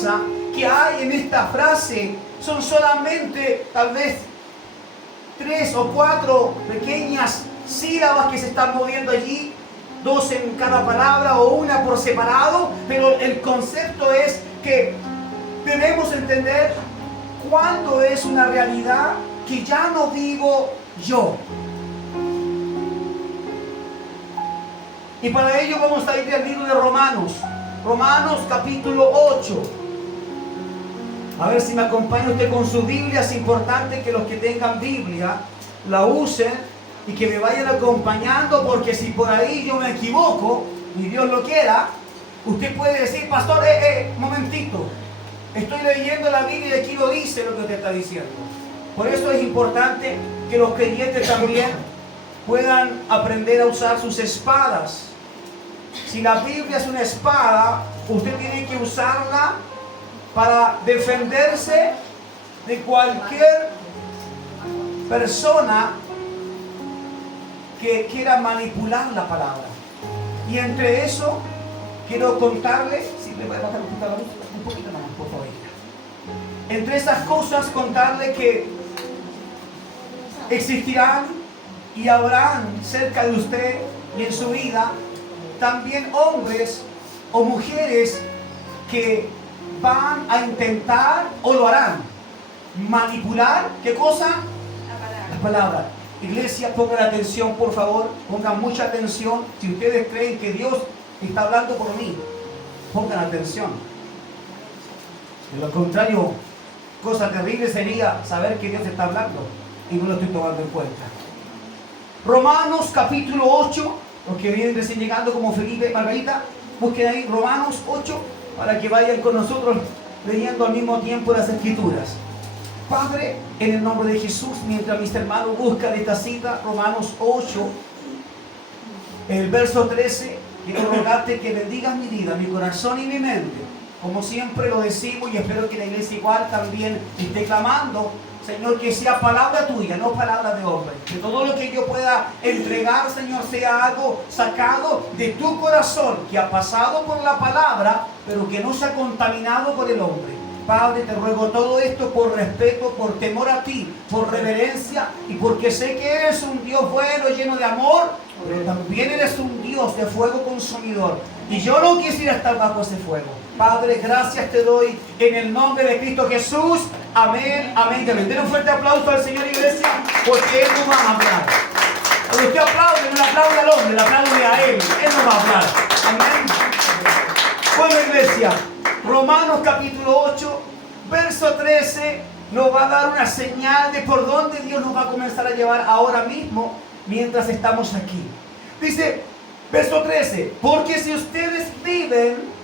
piensa que hay en esta frase son solamente tal vez 3 o 4 pequeñas sílabas que se están moviendo allí, 2 en cada palabra o una por separado, pero el concepto es que debemos entender cuándo es una realidad que ya no vivo yo. Y para ello vamos a ir al libro de Romanos, Romanos capítulo 8. A ver si me acompaña usted con su Biblia. Es importante que los que tengan Biblia la usen y que me vayan acompañando, porque si por ahí yo me equivoco, y Dios lo quiera, usted puede decir: pastor, momentito, estoy leyendo la Biblia y aquí lo dice lo que usted está diciendo. Por eso es importante que los creyentes también puedan aprender a usar sus espadas. Si la Biblia es una espada, usted tiene que usarla para defenderse de cualquier persona que quiera manipular la palabra. Y entre eso, quiero contarle, si me va a bajar un poquito más, por favor. Entre esas cosas, contarle que existirán y habrán cerca de usted y en su vida también hombres o mujeres que van a intentar o lo harán manipular, ¿qué cosa? La palabra. Iglesia, pongan atención, por favor, pongan mucha atención. Si ustedes creen que Dios está hablando por mí, pongan atención. De lo contrario, cosa terrible sería saber que Dios está hablando y no lo estoy tomando en cuenta. Romanos capítulo 8, los que vienen recién llegando como Felipe y Margarita, busquen ahí Romanos 8 para que vayan con nosotros leyendo al mismo tiempo las Escrituras. Padre, en el nombre de Jesús, mientras mis hermanos buscan esta cita, Romanos 8, el verso 13, quiero rogarte que bendigas mi vida, mi corazón y mi mente. Como siempre lo decimos, y espero que la iglesia igual también esté clamando: Señor, que sea palabra tuya, no palabra de hombre. Que todo lo que yo pueda entregar, Señor, sea algo sacado de tu corazón, que ha pasado por la palabra, pero que no se ha contaminado por el hombre. Padre, te ruego todo esto por respeto, por temor a ti, por reverencia, y porque sé que eres un Dios bueno, lleno de amor, pero también eres un Dios de fuego consumidor. Y yo no quisiera estar bajo ese fuego. Padre, gracias te doy en el nombre de Cristo Jesús. Amén, amén. Que den un fuerte aplauso al Señor, iglesia, porque Él no va a hablar. Cuando usted aplaude, no le aplaude al hombre, le aplaude a Él. Él no va a hablar. Amén. Bueno, iglesia, Romanos capítulo 8, verso 13, nos va a dar una señal de por dónde Dios nos va a comenzar a llevar ahora mismo, mientras estamos aquí. Dice, verso 13, porque si ustedes viven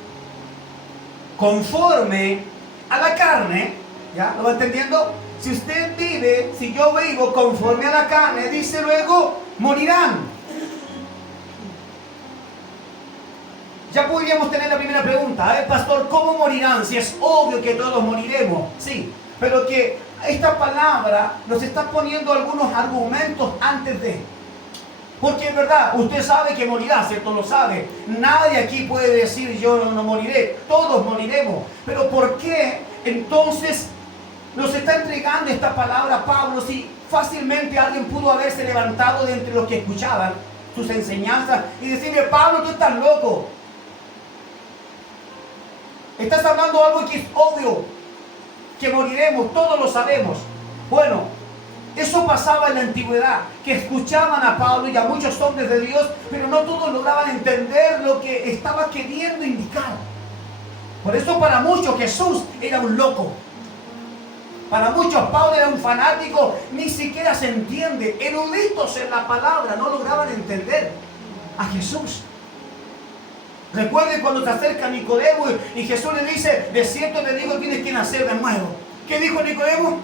conforme a la carne, ¿ya? ¿Lo va entendiendo? Si usted vive, si yo vivo conforme a la carne, dice luego, morirán. Ya podríamos tener la primera pregunta: pastor, ¿cómo morirán? Si es obvio que todos moriremos. Sí, pero que esta palabra nos está poniendo algunos argumentos antes de. Porque es verdad, usted sabe que morirá, ¿cierto? Lo sabe. Nadie aquí puede decir yo no moriré. Todos moriremos. Pero ¿por qué entonces nos está entregando esta palabra Pablo si fácilmente alguien pudo haberse levantado de entre los que escuchaban sus enseñanzas y decirle: Pablo, tú estás loco? Estás hablando algo que es obvio, que moriremos, todos lo sabemos. Bueno, eso pasaba en la antigüedad, que escuchaban a Pablo y a muchos hombres de Dios, pero no todos lograban entender lo que estaba queriendo indicar. Por eso para muchos Jesús era un loco. Para muchos Pablo era un fanático, ni siquiera se entiende. Eruditos en la palabra no lograban entender a Jesús. Recuerden cuando se acerca Nicodemo y Jesús le dice: de cierto te digo, tienes que nacer de nuevo. ¿Qué dijo Nicodemo?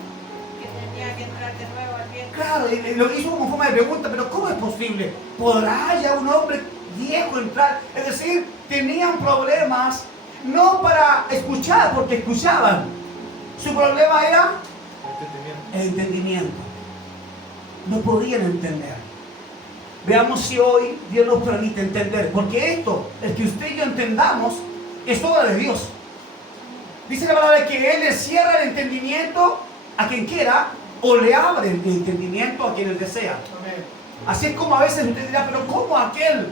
Que tenía que entrar de nuevo al vientre. Claro, y lo hizo como forma de pregunta: pero ¿cómo es posible? ¿Podrá ya un hombre viejo entrar? Es decir, tenían problemas no para escuchar, porque escuchaban. Su problema era el entendimiento. No podían entender. Veamos si hoy Dios nos permite entender, porque esto, el que usted y yo entendamos, es obra de Dios. Dice la palabra que Él le cierra el entendimiento a quien quiera o le abre el entendimiento a quien Él desea. Amén. Así es como a veces usted dirá, pero ¿cómo aquel,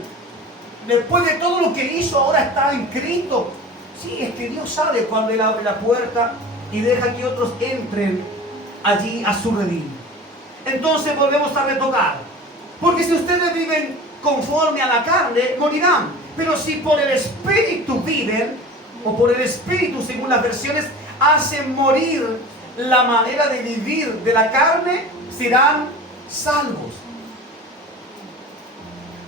después de todo lo que hizo, ahora está en Cristo? Sí, es que Dios sabe cuando Él abre la puerta y deja que otros entren allí a su redil. Entonces volvemos a retocar. Porque si ustedes viven conforme a la carne, morirán. Pero si por el Espíritu viven, o por el Espíritu, según las versiones, hacen morir la manera de vivir de la carne, serán salvos.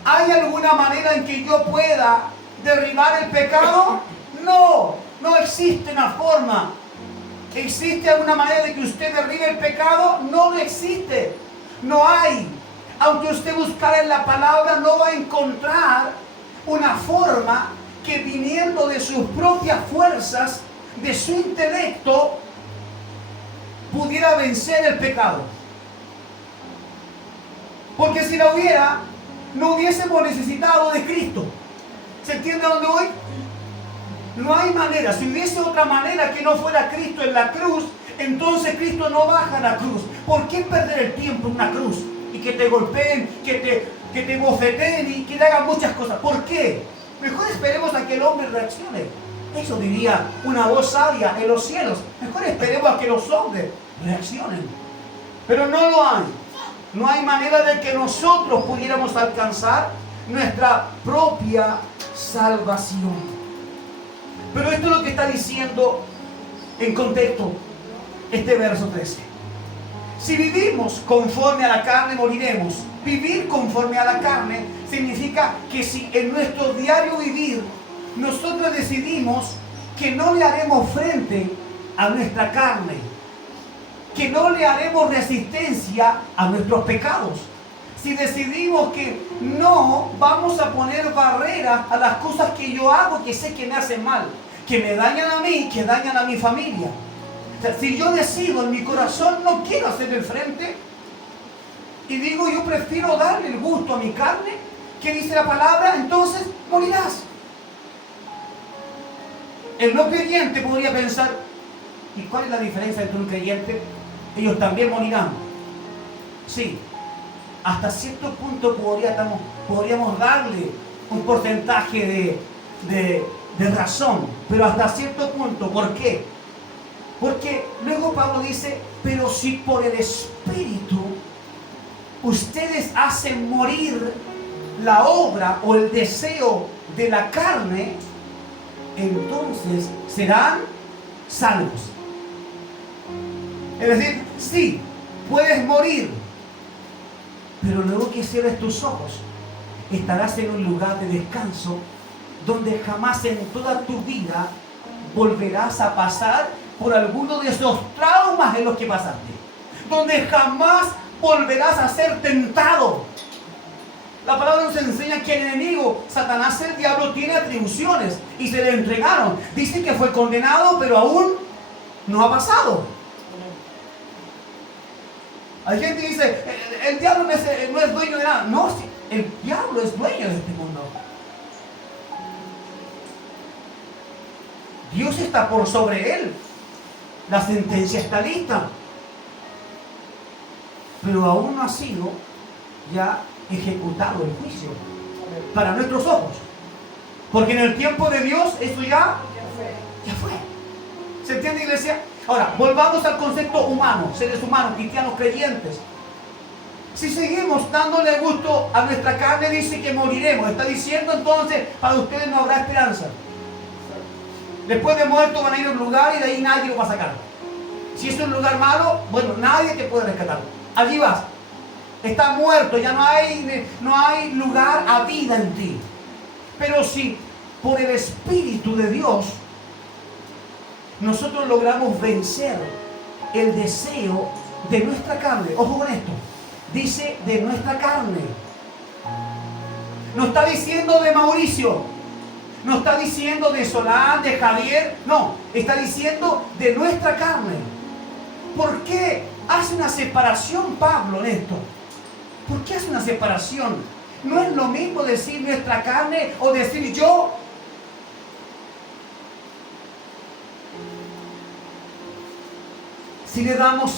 ¿Hay alguna manera en que yo pueda derribar el pecado? No, no existe una forma. ¿Existe alguna manera de que usted derribe el pecado? No, no existe. No hay. Aunque usted buscara en la palabra, no va a encontrar una forma que viniendo de sus propias fuerzas, de su intelecto, pudiera vencer el pecado. Porque si la hubiera, no hubiésemos necesitado de Cristo. ¿Se entiende a dónde voy? No hay manera. Si hubiese otra manera que no fuera Cristo en la cruz, entonces Cristo no baja a la cruz. ¿Por qué perder el tiempo en una cruz? Y que te golpeen, que te bofeteen y que le hagan muchas cosas. ¿Por qué? Mejor esperemos a que el hombre reaccione. Eso diría una voz sabia en los cielos. Mejor esperemos a que los hombres reaccionen. Pero no lo hay. No hay manera de que nosotros pudiéramos alcanzar nuestra propia salvación. Pero esto es lo que está diciendo en contexto este verso 13. Si vivimos conforme a la carne, moriremos. Vivir conforme a la carne significa que si en nuestro diario vivir nosotros decidimos que no le haremos frente a nuestra carne, que no le haremos resistencia a nuestros pecados, si decidimos que no vamos a poner barreras a las cosas que yo hago que sé que me hacen mal, que me dañan a mí, que dañan a mi familia. O sea, si yo decido en mi corazón no quiero hacer el frente y digo yo prefiero darle el gusto a mi carne, ¿qué dice la palabra? Entonces morirás. El no creyente podría pensar, ¿y cuál es la diferencia entre un creyente? Ellos también morirán. Sí, hasta cierto punto podríamos darle un porcentaje de razón, pero hasta cierto punto. ¿Por qué? Porque luego Pablo dice, pero si por el Espíritu ustedes hacen morir la obra o el deseo de la carne, entonces serán salvos. Es decir, sí, puedes morir, pero luego que cierres tus ojos, estarás en un lugar de descanso donde jamás en toda tu vida volverás a pasar por alguno de esos traumas en los que pasaste, donde jamás volverás a ser tentado. La palabra nos enseña que el enemigo, Satanás, el diablo, tiene atribuciones y se le entregaron. Dice que fue condenado, pero aún no ha pasado. Hay gente que dice, el diablo no es dueño de nada. No, el diablo es dueño de este mundo. Dios está por sobre él. La sentencia está lista. Pero aún no ha sido ya ejecutado el juicio para nuestros ojos. Porque en el tiempo de Dios eso ya fue. ¿Se entiende, iglesia? Ahora, volvamos al concepto humano, seres humanos, cristianos, creyentes. Si seguimos dándole gusto a nuestra carne, dice que moriremos. Está diciendo entonces, para ustedes no habrá esperanza. Después de muerto van a ir a un lugar y de ahí nadie lo va a sacar. Si es un lugar malo, bueno, nadie te puede rescatar. Allí vas. Está muerto, ya no hay lugar a vida en ti. Pero si por el Espíritu de Dios nosotros logramos vencer el deseo de nuestra carne. Ojo con esto. Dice de nuestra carne. No está diciendo de Mauricio. No está diciendo de Solán, de Javier. No, está diciendo de nuestra carne. ¿Por qué hace una separación Pablo en esto? ¿Por qué hace una separación? No es lo mismo decir nuestra carne o decir yo. Si le damos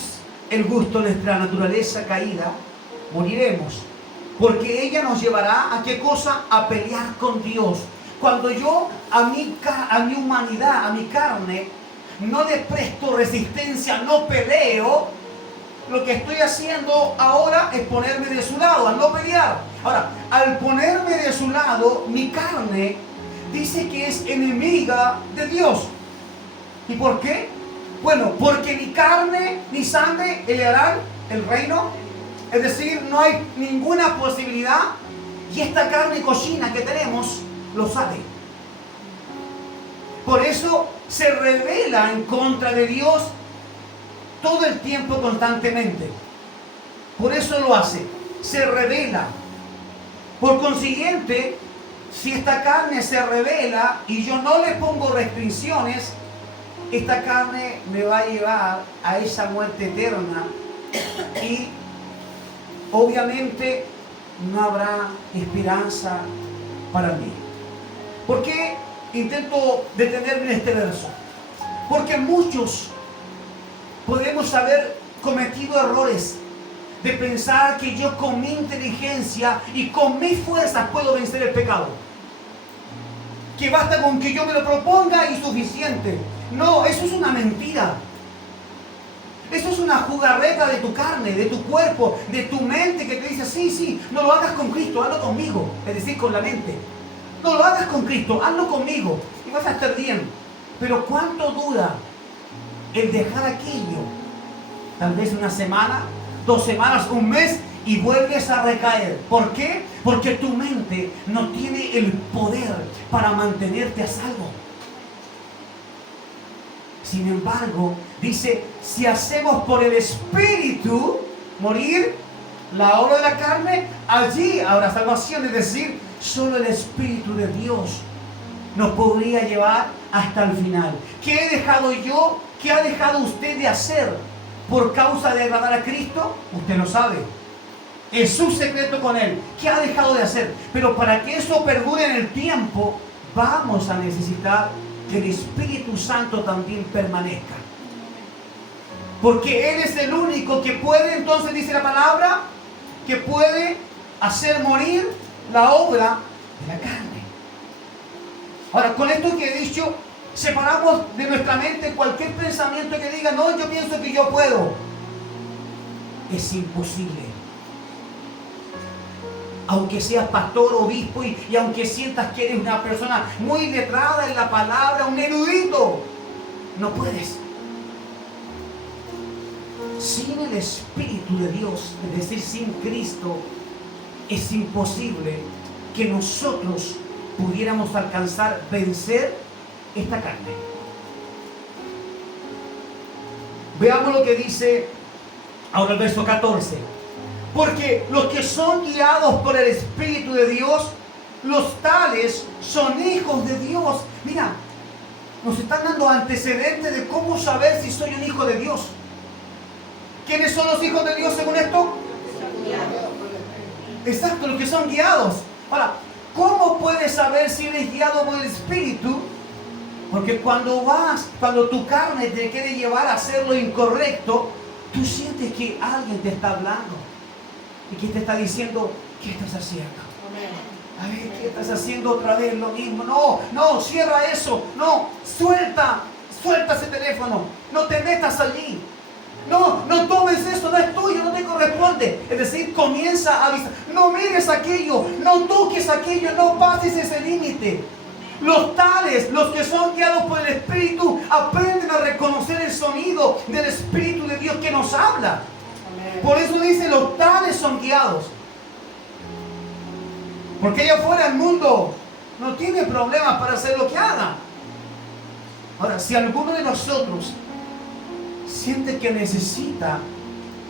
el gusto a nuestra naturaleza caída, moriremos. Porque ella nos llevará a qué cosa? A pelear con Dios. Cuando yo a mi humanidad, a mi carne, no le presto resistencia, no peleo, lo que estoy haciendo ahora es ponerme de su lado, al no pelear. Ahora, al ponerme de su lado, mi carne dice que es enemiga de Dios. ¿Y por qué? Bueno, porque ni carne ni sangre heredarán el reino. Es decir, no hay ninguna posibilidad. Y esta carne cochina que tenemos lo sabe. Por eso se revela en contra de Dios todo el tiempo, constantemente. Por eso lo hace. Se revela. Por consiguiente, si esta carne se revela y yo no le pongo restricciones, esta carne me va a llevar a esa muerte eterna y obviamente no habrá esperanza para mí. ¿Por qué intento detenerme en este verso? Porque muchos podemos haber cometido errores de pensar que yo con mi inteligencia y con mis fuerzas puedo vencer el pecado. Que basta con que yo me lo proponga y suficiente. No, eso es una mentira. Eso es una jugarreta de tu carne, de tu cuerpo, de tu mente que te dice, sí, no lo hagas con Cristo, hazlo conmigo. Es decir, con la mente. No lo hagas con Cristo, hazlo conmigo y vas a estar bien. Pero ¿cuánto dura el dejar aquello? Tal vez una semana, 2 semanas, un mes y vuelves a recaer. ¿Por qué? Porque tu mente no tiene el poder para mantenerte a salvo. Sin embargo, dice, si hacemos por el Espíritu morir la obra de la carne, allí habrá salvación. Es decir, solo el Espíritu de Dios nos podría llevar hasta el final. ¿Qué he dejado yo? ¿Qué ha dejado usted de hacer por causa de agradar a Cristo? Usted lo sabe. Es su secreto con Él. ¿Qué ha dejado de hacer? Pero para que eso perdure en el tiempo, vamos a necesitar que el Espíritu Santo también permanezca. Porque Él es el único que puede, entonces dice la palabra, que puede hacer morir la obra de la carne. Ahora, con esto que he dicho, separamos de nuestra mente cualquier pensamiento que diga, no, yo pienso que yo puedo. Es imposible. Aunque seas pastor, obispo y aunque sientas que eres una persona muy letrada en la palabra, un erudito, no puedes. Sin el Espíritu de Dios, es decir, sin Cristo, es imposible que nosotros pudiéramos alcanzar, vencer esta carne. Veamos lo que dice ahora el verso 14. Porque los que son guiados por el Espíritu de Dios, los tales son hijos de Dios. Mira, nos están dando antecedentes de cómo saber si soy un hijo de Dios. ¿Quiénes son los hijos de Dios según esto? Exacto, los que son guiados. Ahora, ¿cómo puedes saber si eres guiado por el Espíritu? Porque cuando tu carne te quiere llevar a hacer lo incorrecto, tú sientes que alguien te está hablando. Y que te está diciendo, ¿qué estás haciendo? A ver, ¿qué estás haciendo otra vez? Lo mismo. No, cierra eso. No, suelta ese teléfono. No te metas allí. No tomes eso, no es tuyo, no te corresponde. Es decir, comienza a avisar. No mires aquello, no toques aquello, no pases ese límite. Los tales, los que son guiados por el Espíritu, aprenden a reconocer el sonido del Espíritu de Dios que nos habla. Por eso dice, los tales son guiados. Porque allá afuera el mundo no tiene problemas para hacer lo que haga. Ahora, si alguno de nosotros siente que necesita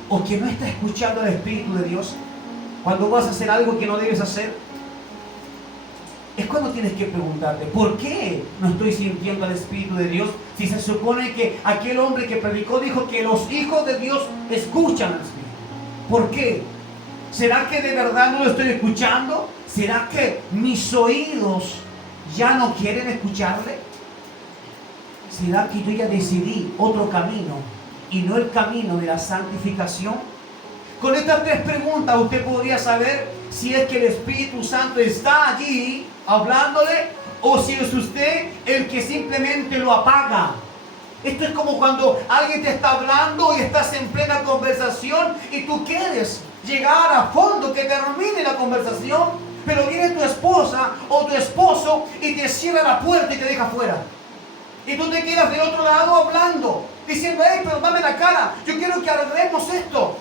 o que no está escuchando el Espíritu de Dios, cuando vas a hacer algo que no debes hacer, es cuando tienes que preguntarte, ¿por qué no estoy sintiendo al Espíritu de Dios? Si se supone que aquel hombre que predicó dijo que los hijos de Dios escuchan al Espíritu. ¿Por qué? ¿Será que de verdad no lo estoy escuchando? ¿Será que mis oídos ya no quieren escucharle? ¿Será que yo ya decidí otro camino y no el camino de la santificación? Con estas tres preguntas usted podría saber si es que el Espíritu Santo está allí hablándole o si es usted el que simplemente lo apaga. Esto es como cuando alguien te está hablando y estás en plena conversación y tú quieres llegar a fondo, que termine la conversación, pero viene tu esposa o tu esposo y te cierra la puerta y te deja fuera. Y tú te quedas del otro lado hablando, diciendo, hey, pero dame la cara, yo quiero que arreglemos esto.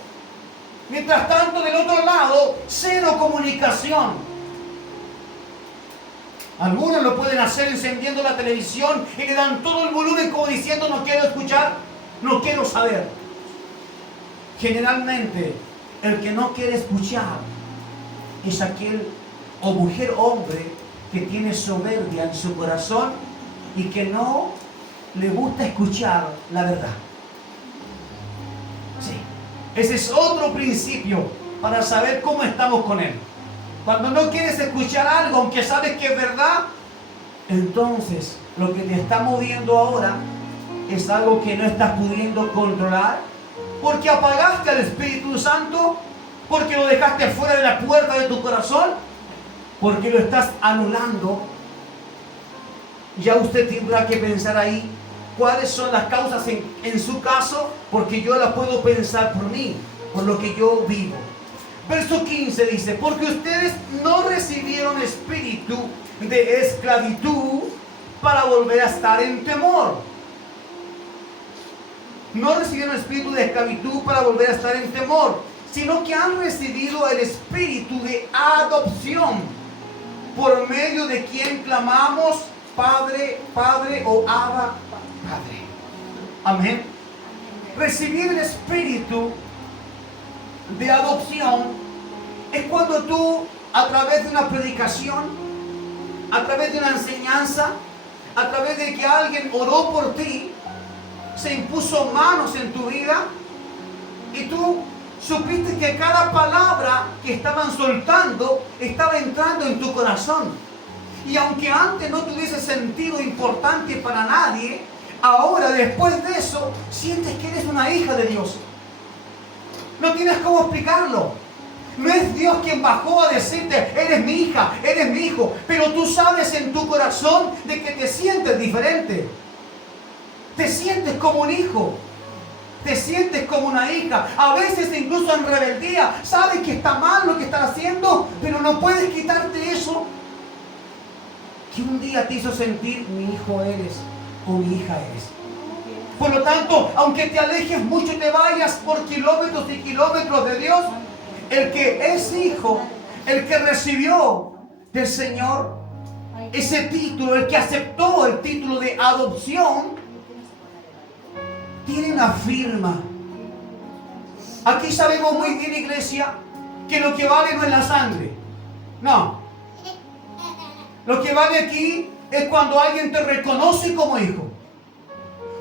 Mientras tanto, del otro lado, cero comunicación. Algunos lo pueden hacer encendiendo la televisión y le dan todo el volumen como diciendo, no quiero escuchar, no quiero saber. Generalmente, el que no quiere escuchar es aquel o mujer hombre que tiene soberbia en su corazón y que no le gusta escuchar la verdad. Sí. Ese es otro principio para saber cómo estamos con Él. Cuando no quieres escuchar algo, aunque sabes que es verdad, entonces lo que te está moviendo ahora es algo que no estás pudiendo controlar, porque apagaste al Espíritu Santo, porque lo dejaste fuera de la puerta de tu corazón, porque lo estás anulando. Ya usted tendrá que pensar ahí cuáles son las causas en su caso, porque yo las puedo pensar por mí, por lo que yo vivo. Verso 15 dice, porque ustedes no recibieron espíritu de esclavitud para volver a estar en temor. No recibieron espíritu de esclavitud para volver a estar en temor, sino que han recibido el espíritu de adopción, por medio de quien clamamos, Padre, Padre o Abba, Padre. Amén. Recibir el espíritu de adopción es cuando tú, a través de una predicación, a través de una enseñanza, a través de que alguien oró por ti, se impuso manos en tu vida y tú supiste que cada palabra que estaban soltando estaba entrando en tu corazón. Y aunque antes no tuviese sentido importante para nadie, ahora después de eso sientes que eres una hija de Dios. No tienes cómo explicarlo. No es Dios quien bajó a decirte, eres mi hija, eres mi hijo, pero tú sabes en tu corazón de que te sientes diferente. Te sientes como un hijo. Te sientes como una hija. A veces incluso en rebeldía. Sabes que está mal lo que estás haciendo, pero no puedes quitarte eso que un día te hizo sentir, mi hijo eres o mi hija eres. Por lo tanto, aunque te alejes mucho y te vayas por kilómetros y kilómetros de Dios, el que es hijo, el que recibió del Señor ese título, el que aceptó el título de adopción, tiene una firma. Aquí sabemos muy bien, iglesia, que lo que vale no es la sangre. No. Lo que vale aquí es cuando alguien te reconoce como hijo.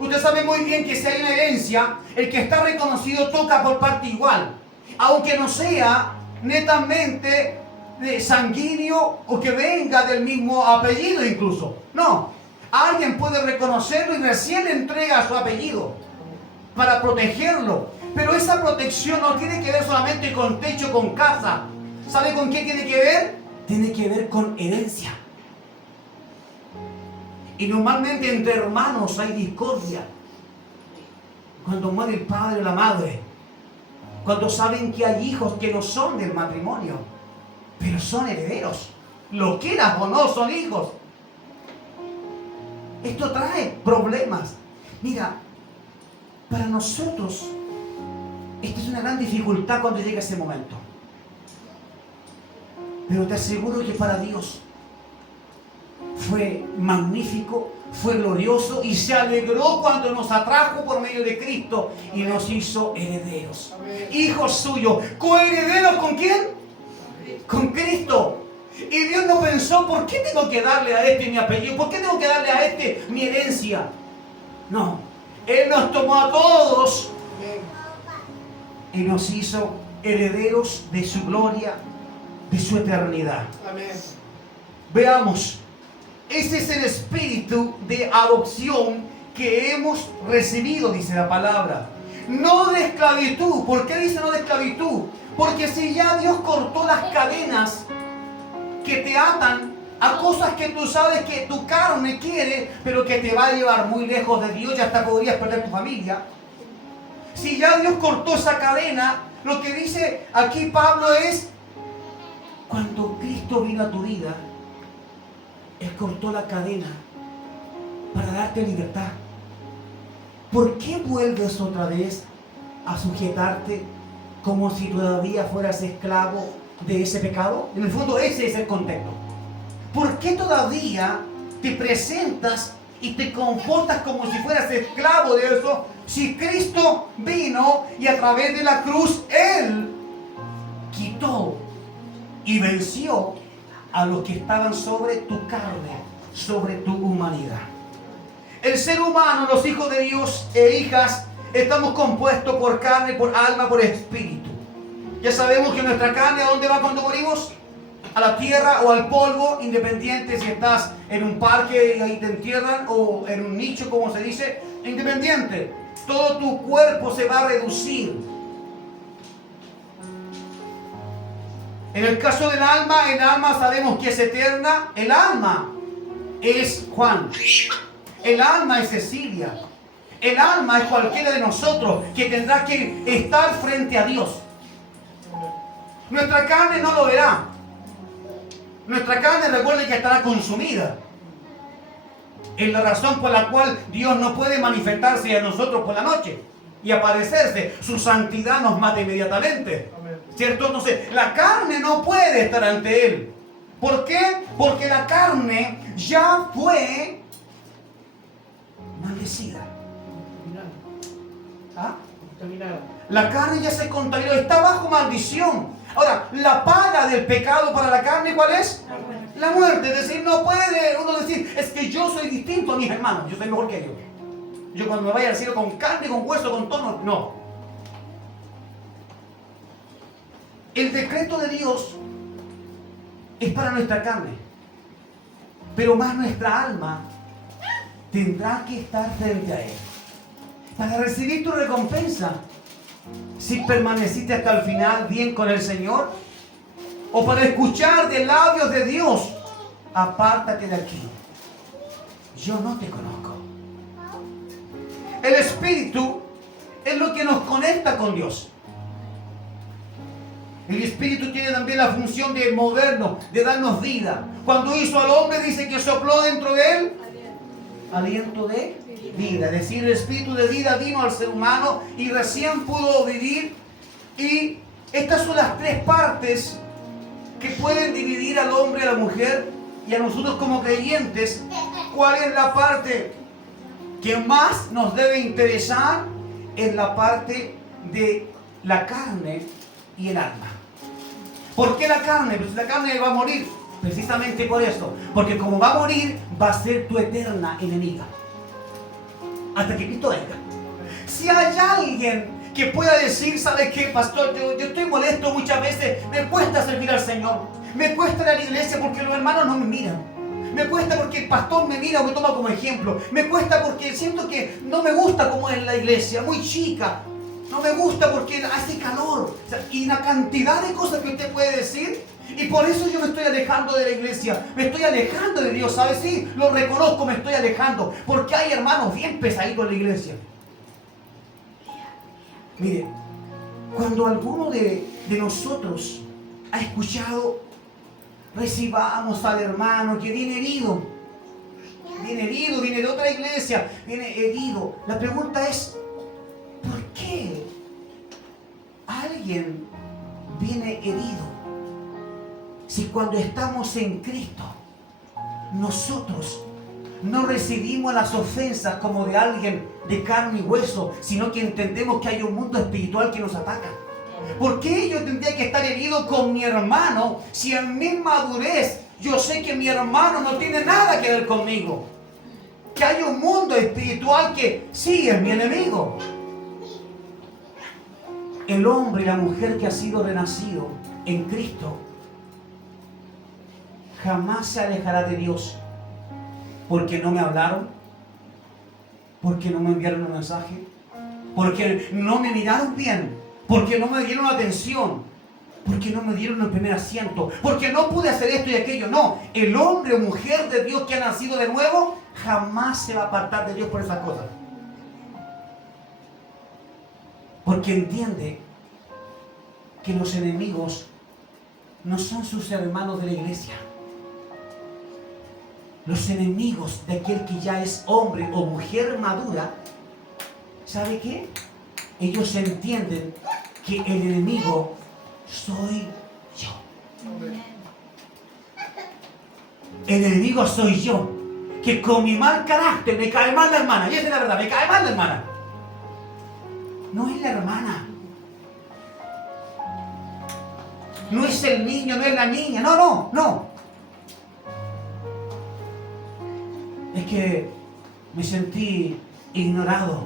Usted sabe muy bien que si hay una herencia, el que está reconocido toca por parte igual. Aunque no sea netamente de sanguíneo o que venga del mismo apellido incluso. No. Alguien puede reconocerlo y recién le entrega su apellido para protegerlo. Pero esa protección no tiene que ver solamente con techo, con casa. ¿Sabe con qué tiene que ver? Tiene que ver con herencia. Y normalmente entre hermanos hay discordia. Cuando muere el padre o la madre. Cuando saben que hay hijos que no son del matrimonio, pero son herederos. Lo quieras o no, son hijos. Esto trae problemas. Mira, para nosotros, esta es una gran dificultad cuando llega ese momento. Pero te aseguro que para Dios fue magnífico, fue glorioso y se alegró cuando nos atrajo por medio de Cristo y nos hizo herederos. Amén. Hijos suyos, coherederos ¿con quién? Con Cristo. Y Dios no pensó, ¿por qué tengo que darle a este mi apellido? ¿Por qué tengo que darle a este mi herencia? No, Él nos tomó a todos y nos hizo herederos de su gloria, de su eternidad. Amén. Veamos. Ese es el espíritu de adopción que hemos recibido, dice la palabra. No de esclavitud. ¿Por qué dice no de esclavitud? Porque si ya Dios cortó las cadenas que te atan a cosas que tú sabes que tu carne quiere, pero que te va a llevar muy lejos de Dios, ya hasta podrías perder tu familia. Si ya Dios cortó esa cadena, lo que dice aquí Pablo es, cuando Cristo vino a tu vida, Él cortó la cadena para darte libertad. ¿Por qué vuelves otra vez a sujetarte como si todavía fueras esclavo de ese pecado? En el fondo ese es el contexto. ¿Por qué todavía te presentas y te comportas como si fueras esclavo de eso? Si Cristo vino y a través de la cruz Él quitó y venció a los que estaban sobre tu carne, sobre tu humanidad. El ser humano, los hijos de Dios e hijas, estamos compuestos por carne, por alma, por espíritu. Ya sabemos que nuestra carne, ¿a dónde va cuando morimos? A la tierra o al polvo, independiente si estás en un parque y ahí te entierran, o en un nicho, como se dice, independiente. Todo tu cuerpo se va a reducir. En el caso del alma, el alma sabemos que es eterna. El alma es Juan. El alma es Cecilia. El alma es cualquiera de nosotros que tendrá que estar frente a Dios. Nuestra carne no lo verá. Nuestra carne, recuerde que estará consumida. Es la razón por la cual Dios no puede manifestarse a nosotros por la noche y aparecerse. Su santidad nos mata inmediatamente. ¿Cierto? Entonces, la carne no puede estar ante Él. ¿Por qué? Porque la carne ya fue maldecida. ¿Ah? La carne ya se contaminó, está bajo maldición. Ahora, la paga del pecado para la carne, ¿cuál es? La muerte. Es decir, no puede uno decir, es que yo soy distinto a mis hermanos, yo soy mejor que ellos. Yo cuando me vaya al cielo con carne, con hueso, con tono, no. El decreto de Dios es para nuestra carne, pero más nuestra alma tendrá que estar frente a Él para recibir tu recompensa. Si permaneciste hasta el final bien con el Señor, o para escuchar de labios de Dios, apártate de aquí, yo no te conozco. El Espíritu es lo que nos conecta con Dios. El Espíritu tiene también la función de movernos, de darnos vida. Cuando hizo al hombre, dice que sopló dentro de él aliento de vida. Es decir, el Espíritu de vida vino al ser humano y recién pudo vivir. Y estas son las tres partes que pueden dividir al hombre, a la mujer y a nosotros como creyentes. ¿Cuál es la parte que más nos debe interesar? Es la parte de la carne y el alma. ¿Por qué la carne? Pues la carne va a morir. Precisamente por esto. Porque como va a morir, va a ser tu eterna enemiga. Hasta que Cristo venga. Si hay alguien que pueda decir, ¿sabe qué, pastor? Yo estoy molesto muchas veces. Me cuesta servir al Señor. Me cuesta ir a la iglesia porque los hermanos no me miran. Me cuesta porque el pastor me mira o me toma como ejemplo. Me cuesta porque siento que no me gusta como es la iglesia. Muy chica. No me gusta porque hace calor. O sea, y una cantidad de cosas que usted puede decir. Y por eso yo me estoy alejando de la iglesia. Me estoy alejando de Dios. ¿Sabe? Sí, lo reconozco, me estoy alejando. Porque hay hermanos bien pesaditos en la iglesia. Mire, cuando alguno de nosotros ha escuchado, recibamos al hermano que viene herido. Viene de otra iglesia, viene herido. La pregunta es, ¿por qué alguien viene herido? Si cuando estamos en Cristo, nosotros no recibimos las ofensas como de alguien de carne y hueso, sino que entendemos que hay un mundo espiritual que nos ataca. ¿Por qué yo tendría que estar herido con mi hermano si en mi madurez yo sé que mi hermano no tiene nada que ver conmigo? Que hay un mundo espiritual que sí es mi enemigo. El hombre y la mujer que ha sido renacido en Cristo jamás se alejará de Dios porque no me hablaron, porque no me enviaron un mensaje, porque no me miraron bien, porque no me dieron atención, porque no me dieron el primer asiento, porque no pude hacer esto y aquello. No, el hombre o mujer de Dios que ha nacido de nuevo jamás se va a apartar de Dios por esas cosas. Porque entiende que los enemigos no son sus hermanos de la iglesia. Los enemigos de aquel que ya es hombre o mujer madura, ¿sabe qué? Ellos entienden que el enemigo soy yo. El enemigo soy yo, que con mi mal carácter me cae mal la hermana. Y esa es la verdad, me cae mal la hermana. No es la hermana, no es el niño, no es la niña, no. Es que me sentí ignorado.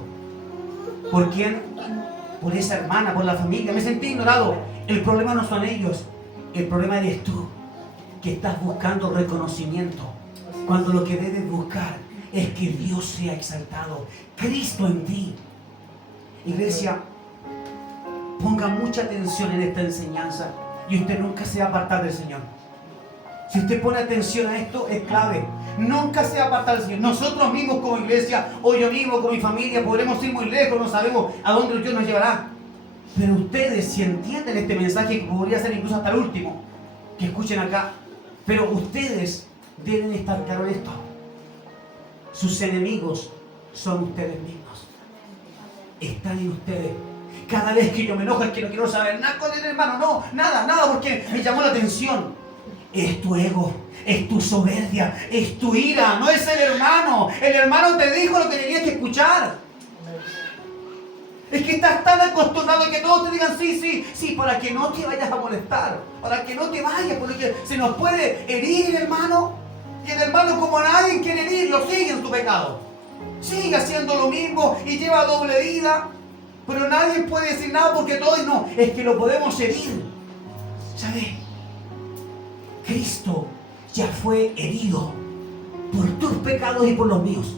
¿Por quién? Por esa hermana, por la familia. Me sentí ignorado. El problema no son ellos, el problema eres tú, que estás buscando reconocimiento, cuando lo que debes buscar es que Dios sea exaltado, Cristo en ti. Iglesia, ponga mucha atención en esta enseñanza y usted nunca se va a apartar del Señor. Si usted pone atención a esto, es clave. Nunca se va a apartar del Señor. Nosotros mismos como iglesia, o yo mismo con mi familia, podremos ir muy lejos, no sabemos a dónde Dios nos llevará. Pero ustedes, si entienden este mensaje, que podría ser incluso hasta el último, que escuchen acá, pero ustedes deben estar claros en esto. Sus enemigos son ustedes mismos. Están en ustedes. Cada vez que yo me enojo es que no quiero saber nada con el hermano. No, nada, porque me llamó la atención. Es tu ego, es tu soberbia, es tu ira, no es el hermano. El hermano te dijo lo que tenías que escuchar. Es que estás tan acostumbrado a que todos te digan sí, para que no te vayas a molestar, para que no te vayas, porque se nos puede herir el hermano. Y el hermano, como nadie quiere herirlo, sigue en su pecado. Sigue haciendo lo mismo y lleva doble vida. Pero nadie puede decir nada porque todos no. Es que lo podemos herir. ¿Sabes? Cristo ya fue herido por tus pecados y por los míos.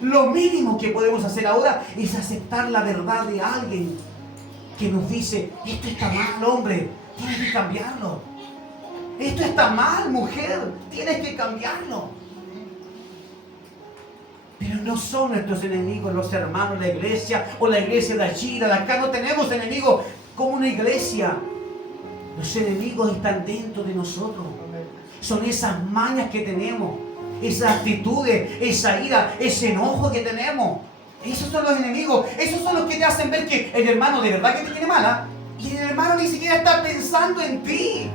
Lo mínimo que podemos hacer ahora es aceptar la verdad de alguien que nos dice: esto está mal, hombre, tienes que cambiarlo. Esto está mal, mujer, tienes que cambiarlo. Pero no son nuestros enemigos los hermanos de la iglesia o la iglesia de allí, de acá. No tenemos enemigos como una iglesia. Los enemigos están dentro de nosotros. Son esas mañas que tenemos, esas actitudes, esa ira, ese enojo que tenemos. Esos son los enemigos. Esos son los que te hacen ver que el hermano de verdad que te tiene mala y el hermano ni siquiera está pensando en ti.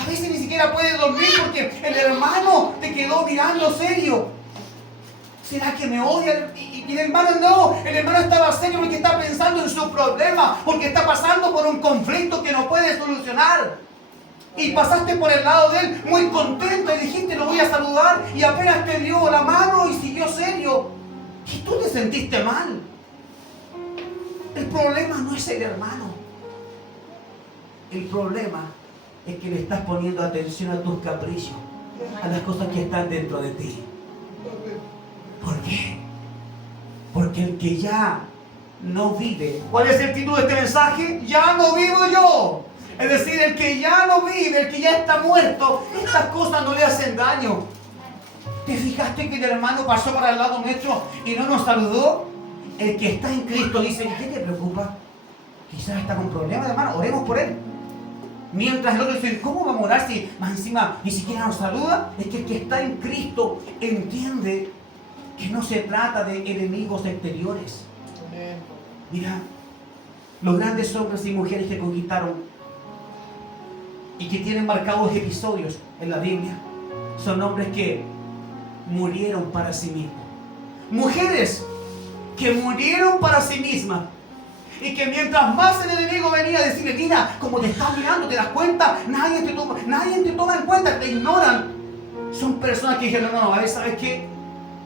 A veces ni siquiera puedes dormir porque el hermano te quedó mirando serio. ¿Será que me odia? Y el hermano no, el hermano estaba serio porque está pensando en su problema, porque está pasando por un conflicto que no puede solucionar. Y pasaste por el lado de él muy contento y dijiste: lo voy a saludar, y apenas te dio la mano y siguió serio. Y tú te sentiste mal. El problema no es el hermano. El problema es que le estás poniendo atención a tus caprichos, a las cosas que están dentro de ti. ¿Por qué? Porque el que ya no vive. ¿Cuál es el título de este mensaje? Ya no vivo yo. Es decir, el que ya no vive, el que ya está muerto, estas cosas no le hacen daño. ¿Te fijaste que el hermano pasó por al lado nuestro y no nos saludó? El que está en Cristo dice: ¿qué te preocupa? Quizás está con problemas, hermano, oremos por él. Mientras el otro dice: ¿cómo vamos a orar si más encima ni siquiera nos saluda? Es que el que está en Cristo entiende que no se trata de enemigos exteriores. Mira, los grandes hombres y mujeres que conquistaron y que tienen marcados episodios en la Biblia son hombres que murieron para sí mismos. Mujeres que murieron para sí mismas. Y que mientras más el enemigo venía a decirle: mira, como te estás mirando, te das cuenta, nadie te toma en cuenta, te ignoran. Son personas que dijeron: no, a ver, ¿sabes qué?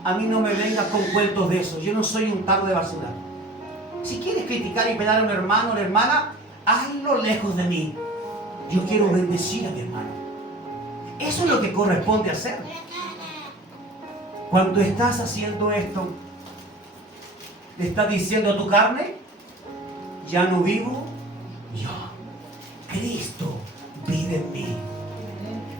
A mí no me vengas con cuentos de eso. Yo no soy un tarro de basura. Si quieres criticar y pelar a un hermano o una hermana, hazlo lejos de mí. Yo quiero bendecir a mi hermano. Eso es lo que corresponde hacer. Cuando estás haciendo esto, le está diciendo a tu carne, ya no vivo yo, Cristo vive en mí.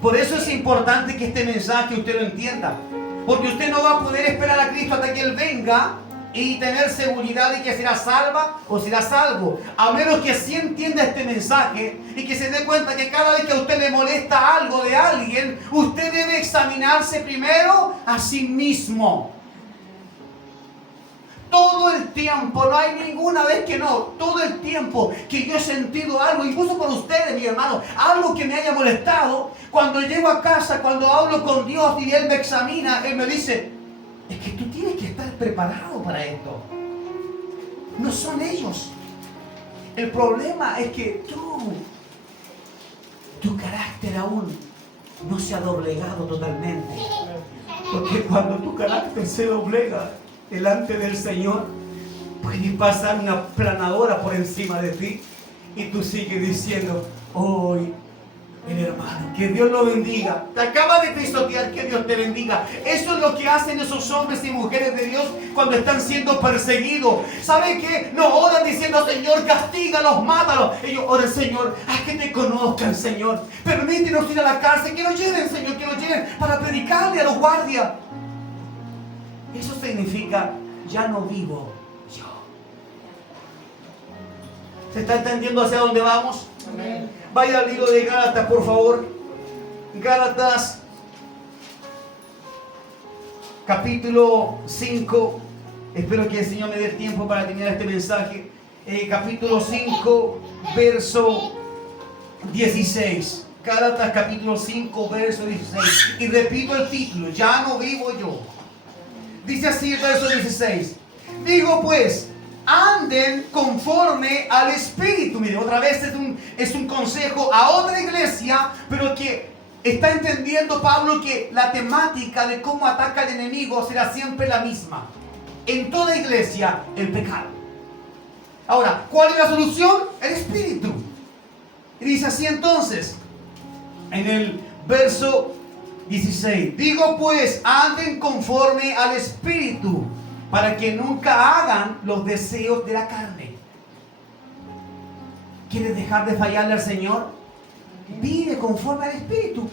Por eso es importante que este mensaje usted lo entienda, porque usted no va a poder esperar a Cristo hasta que Él venga y tener seguridad de que será salva o será salvo, a menos que sí entienda este mensaje y que se dé cuenta que cada vez que a usted le molesta algo de alguien, usted debe examinarse primero a sí mismo. Todo el tiempo, no hay ninguna vez que no, todo el tiempo que yo he sentido algo, incluso con ustedes, mi hermano, algo que me haya molestado, cuando llego a casa, cuando hablo con Dios y Él me examina, Él me dice, es que tú tienes que estar preparado para esto. No son ellos. El problema es que tu carácter aún no se ha doblegado totalmente. Porque cuando tu carácter se doblega delante del Señor, puede pasar una planadora por encima de ti y tú sigues diciendo, hoy el hermano, que Dios lo bendiga, te acaba de pisotear, que Dios te bendiga. Eso es lo que hacen esos hombres y mujeres de Dios cuando están siendo perseguidos. ¿Sabe qué? No oran diciendo, Señor, castígalos, mátalos. Ellos oran, Señor, haz que te conozcan, Señor. Permítenos ir a la cárcel, que nos lleven, Señor, que nos lleven para predicarle a los guardias. Eso significa, ya no vivo yo. ¿Se está entendiendo hacia dónde vamos? Amén. Vaya al libro de Gálatas, por favor. Gálatas, capítulo 5. Espero que el Señor me dé tiempo para terminar este mensaje. Capítulo 5, verso 16. Gálatas, capítulo 5, verso 16. Y repito el título, ya no vivo yo. Dice así el verso 16. Digo pues, anden conforme al Espíritu. Mire, otra vez es un consejo a otra iglesia, pero que está entendiendo Pablo que la temática de cómo ataca el enemigo será siempre la misma. En toda iglesia, el pecado. Ahora, ¿cuál es la solución? El Espíritu. Y dice así entonces, en el verso 16. Digo pues, anden conforme al Espíritu, para que nunca hagan los deseos de la carne. ¿Quieres dejar de fallarle al Señor? Vive conforme al Espíritu.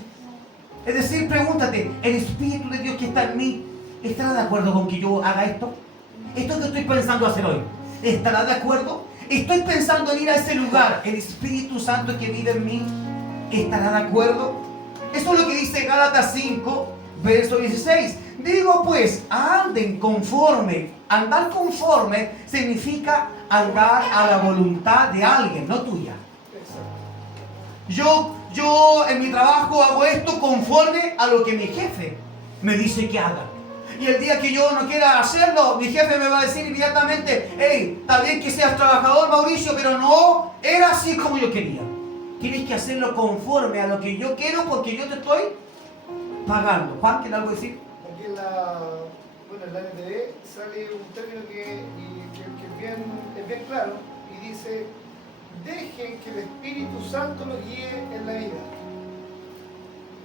Es decir, pregúntate, ¿el Espíritu de Dios que está en mí estará de acuerdo con que yo haga esto? ¿Esto que estoy pensando hacer hoy, estará de acuerdo? ¿Estoy pensando en ir a ese lugar? ¿El Espíritu Santo que vive en mí estará de acuerdo? Eso es lo que dice Gálatas 5, verso 16. Digo pues, anden conforme. Andar conforme significa andar a la voluntad de alguien, no tuya. Yo en mi trabajo hago esto conforme a lo que mi jefe me dice que haga. Y el día que yo no quiera hacerlo, mi jefe me va a decir inmediatamente, hey, está bien que seas trabajador, Mauricio, pero no era así como yo quería. Tienes que hacerlo conforme a lo que yo quiero porque yo te estoy pagando. Juan, ¿quieres algo decir? Aquí en la NTV sale un término que es bien claro y dice, dejen que el Espíritu Santo los guíe en la vida.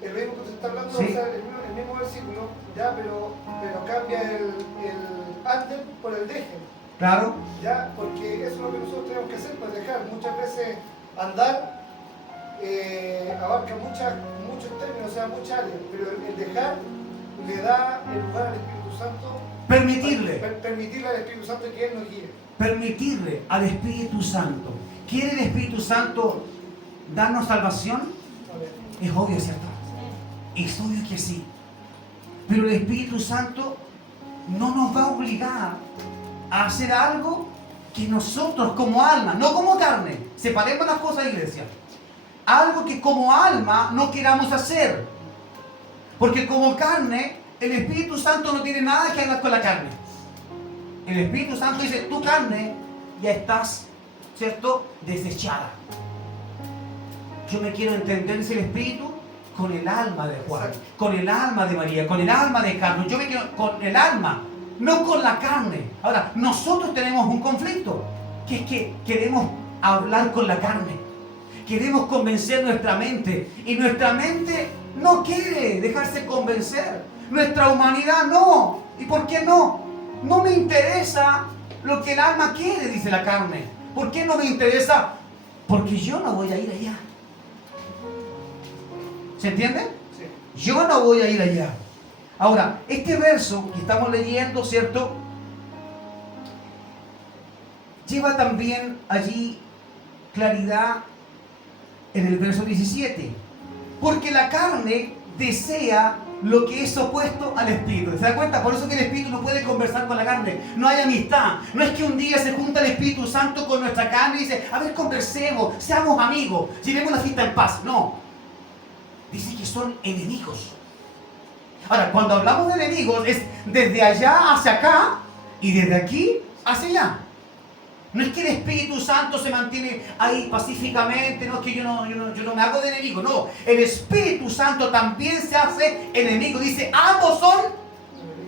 El mismo que se está hablando, ¿sí? O sea, el mismo versículo, ya, pero cambia el anden por el dejen. Claro. Ya, porque eso es lo que nosotros tenemos que hacer, pues dejar. Muchas veces andar abarca muchos términos, o sea, muchas áreas, pero el dejar le da el lugar al Espíritu Santo. Permitirle al Espíritu Santo que Él nos guíe. Permitirle al Espíritu Santo. ¿Quiere el Espíritu Santo darnos salvación? Es obvio, ¿cierto? Es obvio que sí. Pero el Espíritu Santo no nos va a obligar a hacer algo que nosotros como alma, no como carne, separemos las cosas, iglesia. Algo que como alma no queramos hacer. Porque como carne, el Espíritu Santo no tiene nada que ver con la carne. El Espíritu Santo dice, tu carne ya estás, ¿cierto?, desechada. Yo me quiero entender ese Espíritu con el alma de Juan, con el alma de María, con el alma de Carlos. Yo me quiero con el alma, no con la carne. Ahora, nosotros tenemos un conflicto, que es que queremos hablar con la carne. Queremos convencer nuestra mente y nuestra mente no quiere dejarse convencer. Nuestra humanidad no. ¿Y por qué no? No me interesa lo que el alma quiere, dice la carne. ¿Por qué no me interesa? Porque yo no voy a ir allá. ¿Se entiende? Sí. Yo no voy a ir allá. Ahora, este verso que estamos leyendo, ¿cierto? Lleva también allí claridad en el verso 17. Porque la carne desea lo que es opuesto al espíritu. ¿Se da cuenta? Por eso que el espíritu no puede conversar con la carne. No hay amistad. No es que un día se junta el Espíritu Santo con nuestra carne y dice, a ver, conversemos, seamos amigos, llevemos la fiesta en paz. No. Dice que son enemigos. Ahora, cuando hablamos de enemigos es desde allá hacia acá y desde aquí hacia allá. No es que el Espíritu Santo se mantiene ahí pacíficamente, no es que yo no me hago de enemigo, no. El Espíritu Santo también se hace enemigo. Dice, ambos son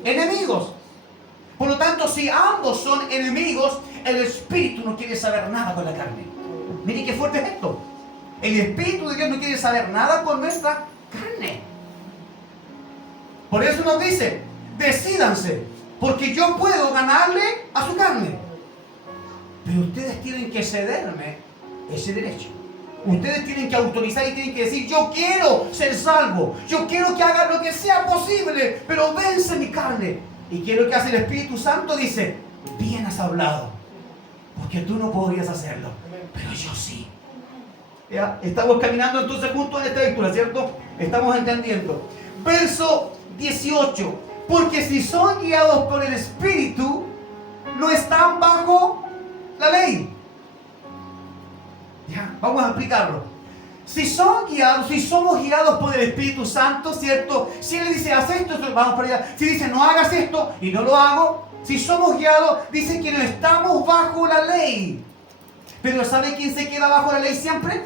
enemigos. Por lo tanto, si ambos son enemigos, el Espíritu no quiere saber nada con la carne. Miren qué fuerte es esto. El Espíritu de Dios no quiere saber nada con nuestra carne. Por eso nos dice, decídanse, porque yo puedo ganarle a su carne. Pero ustedes tienen que cederme ese derecho. Ustedes tienen que autorizar y tienen que decir, yo quiero ser salvo. Yo quiero que hagan lo que sea posible, pero vence mi carne. ¿Y qué es lo que hace el Espíritu Santo? Dice, bien has hablado, porque tú no podrías hacerlo, pero yo sí. ¿Ya? Estamos caminando entonces juntos en esta lectura, ¿cierto? Estamos entendiendo. Verso 18. Porque si son guiados por el Espíritu, no están bajo la ley. Ya, vamos a explicarlo. Si son guiados, si somos guiados por el Espíritu Santo, ¿cierto? Si Él dice, haz esto, vamos para allá. Si dice, no hagas esto, y no lo hago. Si somos guiados, dice que no estamos bajo la ley. Pero ¿sabe quién se queda bajo la ley siempre?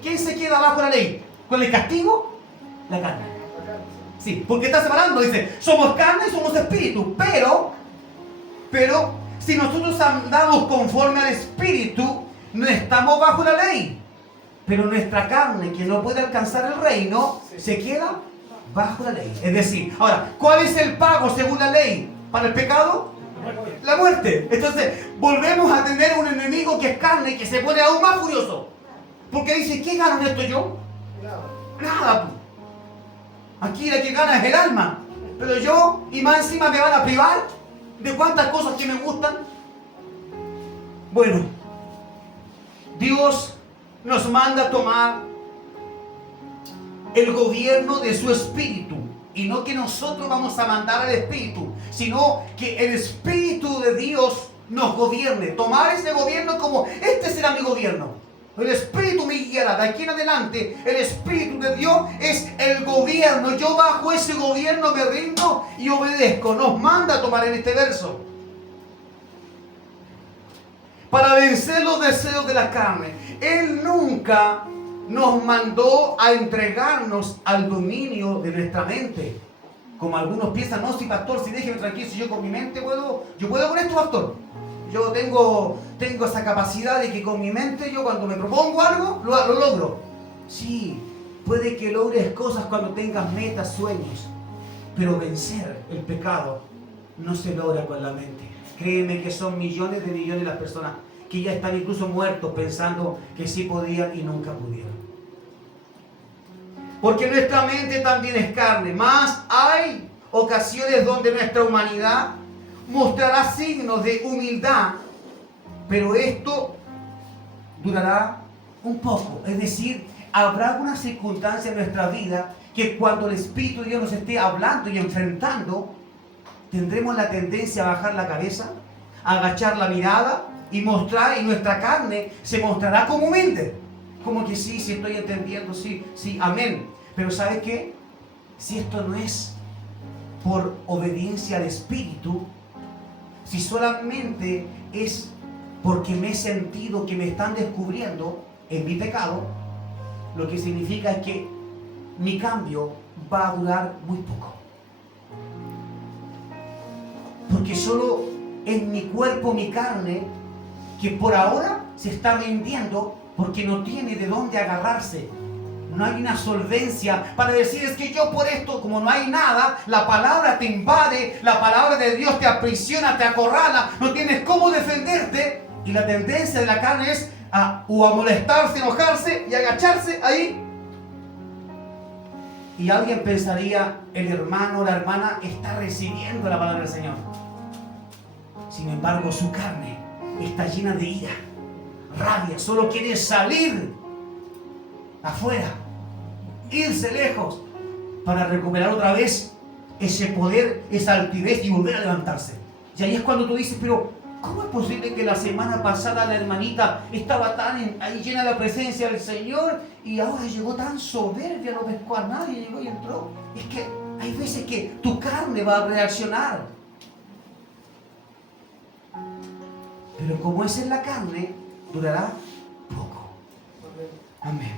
¿Quién se queda bajo la ley? ¿Con el castigo? La carne. Sí, porque está separando, dice, somos carne y somos espíritu. Pero si nosotros andamos conforme al Espíritu, no estamos bajo la ley. Pero nuestra carne, que no puede alcanzar el reino, se queda bajo la ley. Es decir, ahora, ¿cuál es el pago según la ley para el pecado? La muerte. Entonces, volvemos a tener un enemigo que es carne y que se pone aún más furioso. Porque dice, ¿qué gano en esto yo? Nada. Aquí la que gana es el alma. Pero yo, y más encima me van a privar de cuántas cosas que me gustan. Bueno, Dios nos manda a tomar el gobierno de su Espíritu. Y no que nosotros vamos a mandar al Espíritu, sino que el Espíritu de Dios nos gobierne. Tomar ese gobierno como, este será mi gobierno. El Espíritu me guiará. De aquí en adelante, el Espíritu de Dios es el gobierno. Yo bajo ese gobierno me rindo y obedezco. Nos manda a tomar en este verso. Para vencer los deseos de la carne. Él nunca nos mandó a entregarnos al dominio de nuestra mente. Como algunos piensan, no, si pastor, si déjeme tranquilo, si yo con mi mente puedo, yo puedo con esto, pastor. Yo tengo esa capacidad de que con mi mente yo cuando me propongo algo, lo logro. Sí, puede que logres cosas cuando tengas metas, sueños, pero vencer el pecado no se logra con la mente. Créeme que son millones de las personas que ya están incluso muertos pensando que sí podían y nunca pudieron. Porque nuestra mente también es carne, más hay ocasiones donde nuestra humanidad mostrará signos de humildad, pero esto durará un poco. Es decir, habrá alguna circunstancia en nuestra vida que cuando el Espíritu de Dios nos esté hablando y enfrentando, tendremos la tendencia a bajar la cabeza, a agachar la mirada y mostrar, y nuestra carne se mostrará como humilde. Como que sí estoy entendiendo, sí, amén. Pero ¿sabe qué? Si esto no es por obediencia al Espíritu, si solamente es porque me he sentido que me están descubriendo en mi pecado, lo que significa es que mi cambio va a durar muy poco. Porque solo en mi cuerpo, mi carne, que por ahora se está rindiendo porque no tiene de dónde agarrarse no hay una solvencia para decir es que yo por esto, como no hay nada, la palabra te invade, la palabra de Dios te aprisiona, te acorrala, no tienes cómo defenderte y la tendencia de la carne es a molestarse, enojarse y agacharse ahí. Y alguien pensaría, el hermano o la hermana está recibiendo la palabra del Señor. Sin embargo, su carne está llena de ira, rabia, solo quiere salir afuera, irse lejos para recuperar otra vez ese poder, esa altivez y volver a levantarse. Y ahí es cuando tú dices, pero ¿cómo es posible que la semana pasada la hermanita estaba tan ahí llena de la presencia del Señor y ahora llegó tan soberbia, no pescó a nadie, llegó y entró? Es que hay veces que tu carne va a reaccionar. Pero como es en la carne, durará poco. Amén.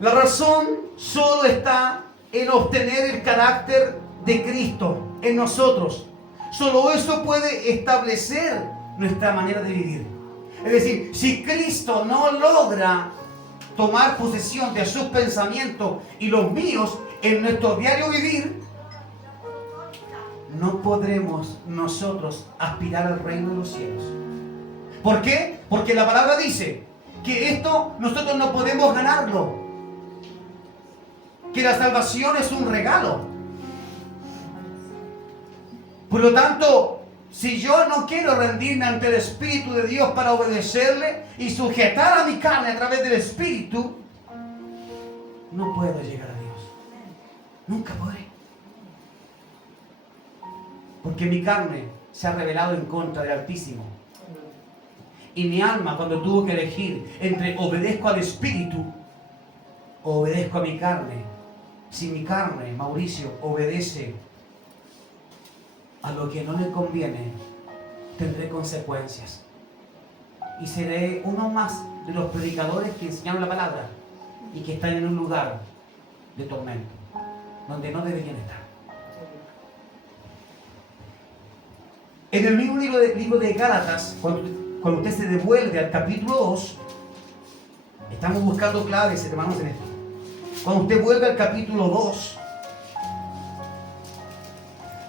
La razón solo está en obtener el carácter de Cristo en nosotros. Solo eso puede establecer nuestra manera de vivir. Es decir, si Cristo no logra tomar posesión de sus pensamientos y los míos en nuestro diario vivir, no podremos nosotros aspirar al reino de los cielos. ¿Por qué? Porque la palabra dice que esto nosotros no podemos ganarlo, que la salvación es un regalo. Por lo tanto, si yo no quiero rendirme ante el Espíritu de Dios para obedecerle y sujetar a mi carne a través del Espíritu, no puedo llegar a Dios. Nunca podré. Porque mi carne se ha rebelado en contra del Altísimo. Y mi alma, cuando tuvo que elegir entre obedezco al Espíritu o obedezco a mi carne, si mi carne, Mauricio, obedece a lo que no le conviene, tendré consecuencias. Y seré uno más de los predicadores que enseñaron la palabra y que están en un lugar de tormento, donde no deberían estar. En el mismo libro de Gálatas, cuando usted se devuelve al capítulo 2, estamos buscando claves, hermanos, en esto. Cuando usted vuelve al capítulo 2,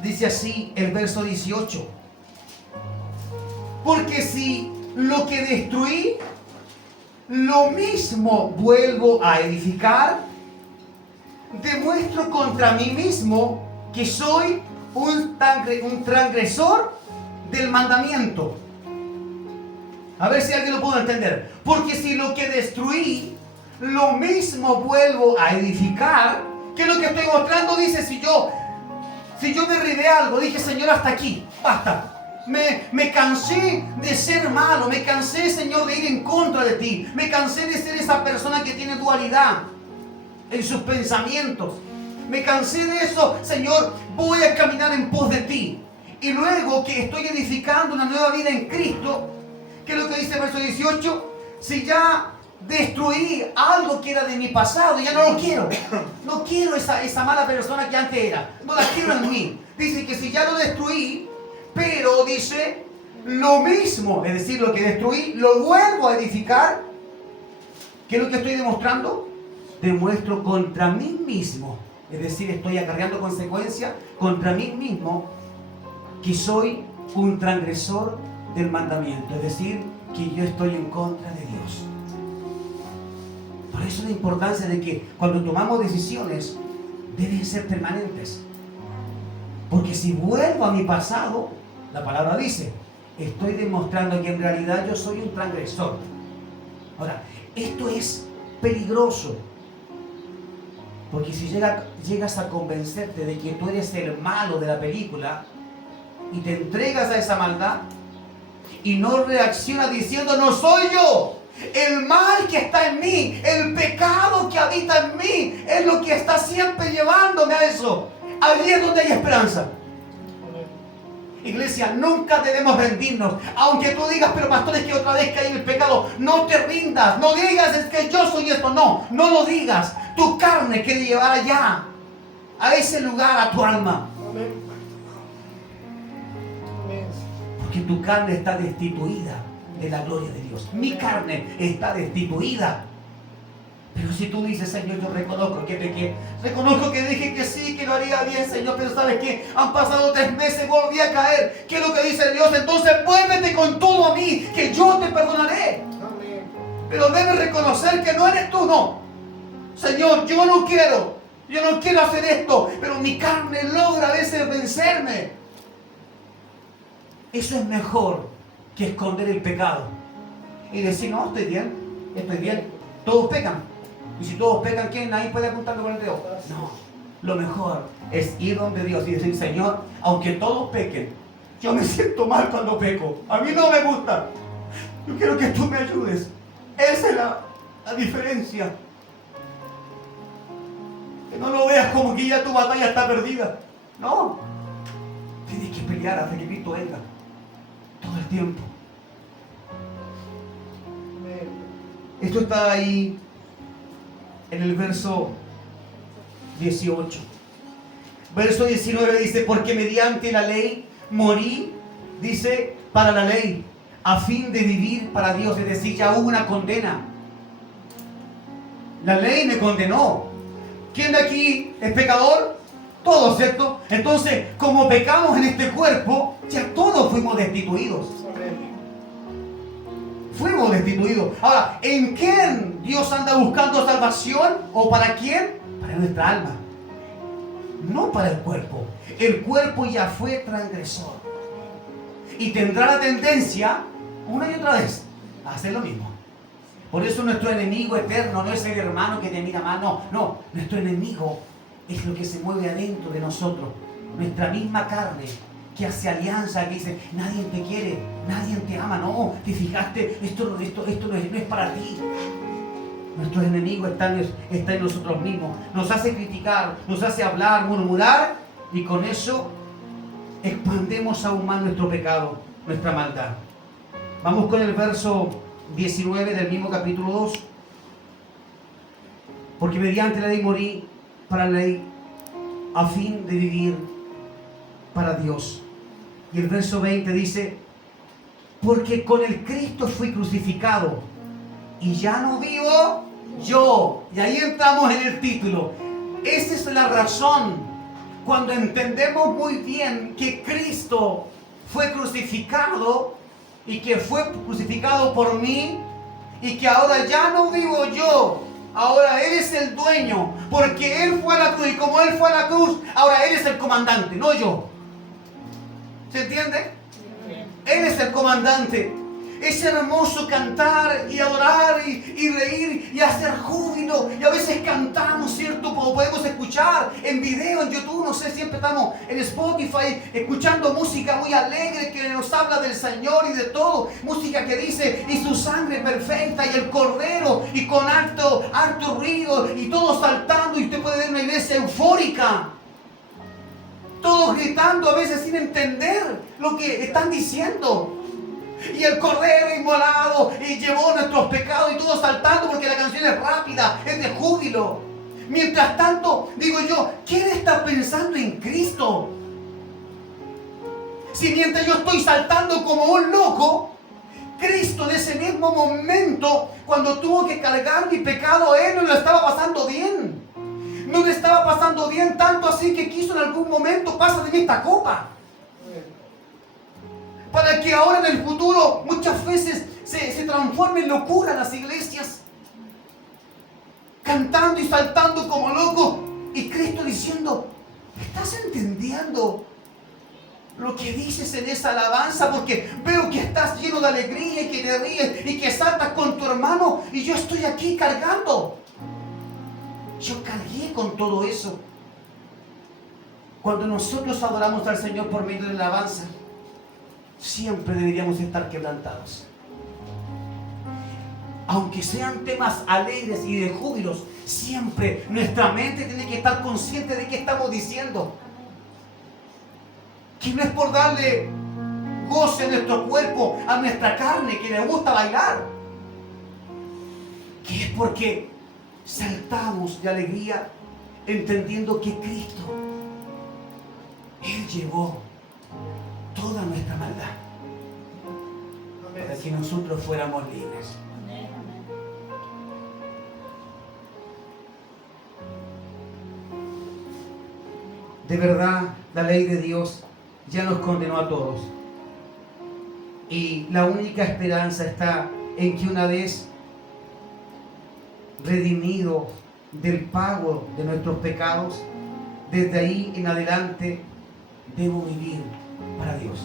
dice así el verso 18. Porque si lo que destruí, lo mismo vuelvo a edificar, demuestro contra mí mismo que soy un transgresor del mandamiento. A ver si alguien lo pudo entender. Porque si lo que destruí, lo mismo vuelvo a edificar. ¿Qué es lo que estoy mostrando? Dice, si yo derribé algo, dije, Señor, hasta aquí, basta. Me cansé de ser malo, me cansé, Señor, de ir en contra de ti. Me cansé de ser esa persona que tiene dualidad en sus pensamientos. Me cansé de eso, Señor, voy a caminar en pos de ti. Y luego que estoy edificando una nueva vida en Cristo, ¿qué es lo que dice el verso 18? Si ya destruí algo que era de mi pasado, ya no lo quiero. No quiero esa mala persona que antes era. No la quiero en mí. Dice que si ya lo destruí, pero dice lo mismo, es decir, lo que destruí, lo vuelvo a edificar. ¿Qué es lo que estoy demostrando? Demuestro contra mí mismo. Es decir, estoy acarreando consecuencias contra mí mismo que soy un transgresor del mandamiento. Es decir, que yo estoy en contra de Dios. Por eso la importancia de que cuando tomamos decisiones deben ser permanentes. Porque si vuelvo a mi pasado, la palabra dice, estoy demostrando que en realidad yo soy un transgresor. Ahora, esto es peligroso. Porque si llegas a convencerte de que tú eres el malo de la película y te entregas a esa maldad y no reaccionas diciendo, no soy yo, el mal que está en mí, el pecado que habita en mí es lo que está siempre llevándome a eso. Allí es donde hay esperanza. Iglesia, nunca debemos rendirnos. Aunque tú digas, pero pastor, es que otra vez caí en el pecado. No te rindas. No digas, es que yo soy esto. No lo digas. Tu carne quiere llevar allá, a ese lugar, a tu alma. Porque tu carne está destituida de la gloria de Dios. Mi carne está destituida. Pero si tú dices, Señor, yo reconozco que pequé, reconozco que dije que sí, que lo haría bien, Señor, pero ¿sabes qué? Han pasado 3 meses, volví a caer. ¿Qué es lo que dice Dios? Entonces vuélvete con todo a mí, que yo te perdonaré. Amén. Pero debes reconocer que no eres tú, no. Señor, yo no quiero hacer esto, pero mi carne logra a veces vencerme. Eso es mejor que esconder el pecado y decir, no, estoy bien, todos pecan. Y si todos pecan, ¿quién? Nadie puede apuntarlo con el dedo. No, lo mejor es ir donde Dios y decir, Señor, aunque todos pequen, yo me siento mal cuando peco. A mí no me gusta. Yo quiero que tú me ayudes. Esa es la diferencia. Que no lo veas como que ya tu batalla está perdida. No. Tienes que pelear hasta que Cristo venga. Todo el tiempo. Esto está ahí en el verso 18. Verso 19 dice, porque mediante la ley morí, dice, para la ley, a fin de vivir para Dios. Es decir, ya hubo una condena. La ley me condenó. ¿Quién de aquí es pecador? Todos, ¿cierto? Entonces, como pecamos en este cuerpo, ya todos fuimos destituidos. Fuimos destituidos. Ahora, ¿en quién Dios anda buscando salvación? ¿O para quién? Para nuestra alma. No para el cuerpo. El cuerpo ya fue transgresor. Y tendrá la tendencia, una y otra vez, a hacer lo mismo. Por eso nuestro enemigo eterno no es el hermano que te mira mal. No. Nuestro enemigo es lo que se mueve adentro de nosotros. Nuestra misma carne, que hace alianza, que dice, nadie te quiere, nadie te ama, no, te fijaste, esto no es para ti. Nuestro enemigo está en nosotros mismos, nos hace criticar, nos hace hablar, murmurar, y con eso expandemos aún más nuestro pecado, nuestra maldad. Vamos con el verso 19 del mismo capítulo 2. Porque mediante la ley morí para la ley, a fin de vivir para Dios. Y el verso 20 dice, porque con el Cristo fui crucificado y ya no vivo yo. Y ahí entramos en el título. Esa es la razón. Cuando entendemos muy bien que Cristo fue crucificado y que fue crucificado por mí y que ahora ya no vivo yo. Ahora Él es el dueño, porque Él fue a la cruz y como Él fue a la cruz, ahora Él es el comandante, no yo. ¿Se entiende? Él es el comandante. Es hermoso cantar y adorar y reír y hacer júbilo. Y a veces cantamos, ¿cierto? Como podemos escuchar en video, en YouTube, no sé, siempre estamos en Spotify escuchando música muy alegre que nos habla del Señor y de todo. Música que dice, y su sangre perfecta y el Cordero y con alto ruido y todos saltando. Y usted puede ver una iglesia eufórica. Todos gritando a veces sin entender lo que están diciendo. Y el Cordero inmolado y llevó nuestros pecados y todos saltando porque la canción es rápida, es de júbilo. Mientras tanto, digo yo, ¿quién está pensando en Cristo? Si mientras yo estoy saltando como un loco, Cristo en ese mismo momento, cuando tuvo que cargar mi pecado, Él no lo estaba pasando bien. No le estaba pasando bien, tanto así que quiso en algún momento, pasa de mí esta copa. Para que ahora en el futuro muchas veces se transforme en locura las iglesias. Cantando y saltando como locos. Y Cristo diciendo, ¿estás entendiendo lo que dices en esa alabanza? Porque veo que estás lleno de alegría y que te ríes y que saltas con tu hermano. Y yo estoy aquí cargando. Yo cargué con todo eso. Cuando nosotros adoramos al Señor por medio de la alabanza, siempre deberíamos estar quebrantados. Aunque sean temas alegres y de júbilos, siempre nuestra mente tiene que estar consciente de qué estamos diciendo. Que no es por darle goce a nuestro cuerpo, a nuestra carne que le gusta bailar. Que es porque saltamos de alegría entendiendo que Cristo, Él llevó toda nuestra maldad para que nosotros fuéramos libres. De verdad, la ley de Dios ya nos condenó a todos. Y la única esperanza está en que una vez redimido del pago de nuestros pecados, desde ahí en adelante debo vivir para Dios.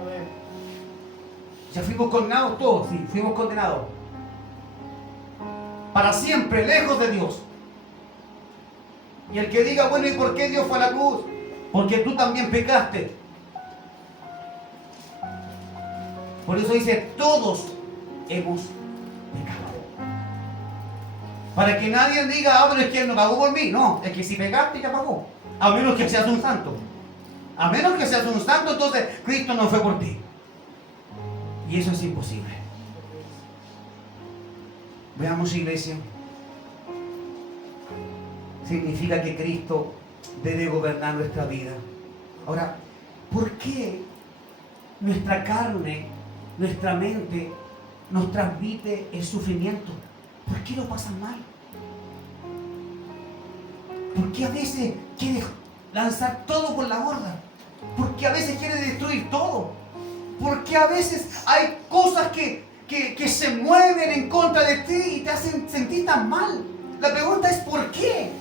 Amén. Ya fuimos condenados todos, sí, fuimos condenados. Para siempre, lejos de Dios. Y el que diga, bueno, ¿y por qué Dios fue a la cruz? Porque tú también pecaste. Por eso dice, todos hemos pecado. Para que nadie diga, ah, pero es que Él no pagó por mí. No, es que si pecaste, ya pagó. A menos que seas un santo. A menos que seas un santo, entonces Cristo no fue por ti. Y eso es imposible. Veamos, iglesia. Significa que Cristo debe gobernar nuestra vida. Ahora, ¿por qué nuestra carne, nuestra mente nos transmite el sufrimiento? ¿Por qué lo pasan mal? ¿Por qué a veces quiere lanzar todo por la borda? ¿Por qué a veces quiere destruir todo? ¿Por qué a veces hay cosas que se mueven en contra de ti y te hacen sentir tan mal? La pregunta es ¿por qué?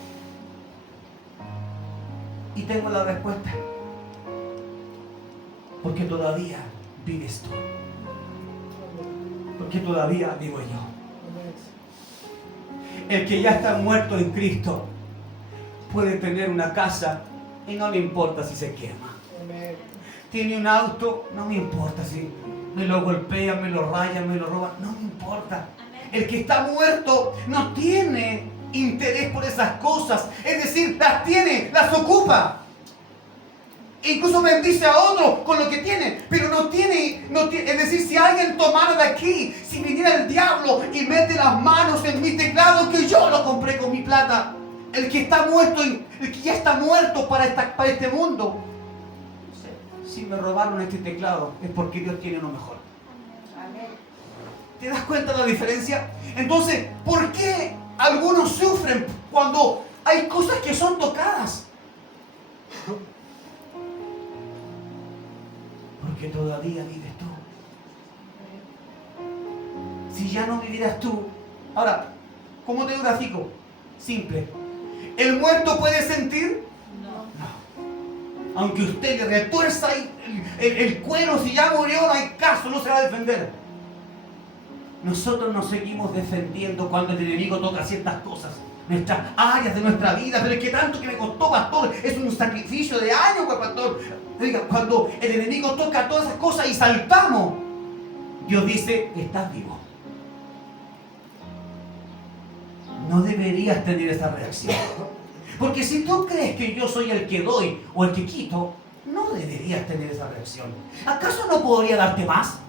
Y tengo la respuesta. Porque todavía vives tú. Porque todavía vivo yo. El que ya está muerto en Cristo puede tener una casa y no le importa si se quema. Tiene un auto, no me importa si me lo golpean, me lo rayan, me lo roban, no me importa. El que está muerto no tiene interés por esas cosas, es decir, las tiene, las ocupa. Incluso bendice a otro con lo que tiene, pero no tiene, es decir, si alguien tomara de aquí, si viniera el diablo y mete las manos en mi teclado que yo lo compré con mi plata, el que está muerto, el que ya está muerto para este mundo, si me robaron este teclado es porque Dios tiene uno mejor. ¿Te das cuenta de la diferencia? Entonces, ¿por qué algunos sufren cuando hay cosas que son tocadas? Porque todavía vives tú. Si ya no vivieras tú. Ahora, ¿cómo te grafico? Simple. ¿El muerto puede sentir? No. Aunque usted le retuerza el cuero, si ya murió, no hay caso, no se va a defender. Nosotros nos seguimos defendiendo cuando el enemigo toca ciertas cosas, nuestras áreas de nuestra vida. Pero es que tanto que me costó, pastor, es un sacrificio de años, pues, pastor. Oiga, cuando el enemigo toca todas esas cosas y saltamos, Dios dice, estás vivo. No deberías tener esa reacción. Porque si tú crees que yo soy el que doy o el que quito, no deberías tener esa reacción. ¿Acaso no podría darte más?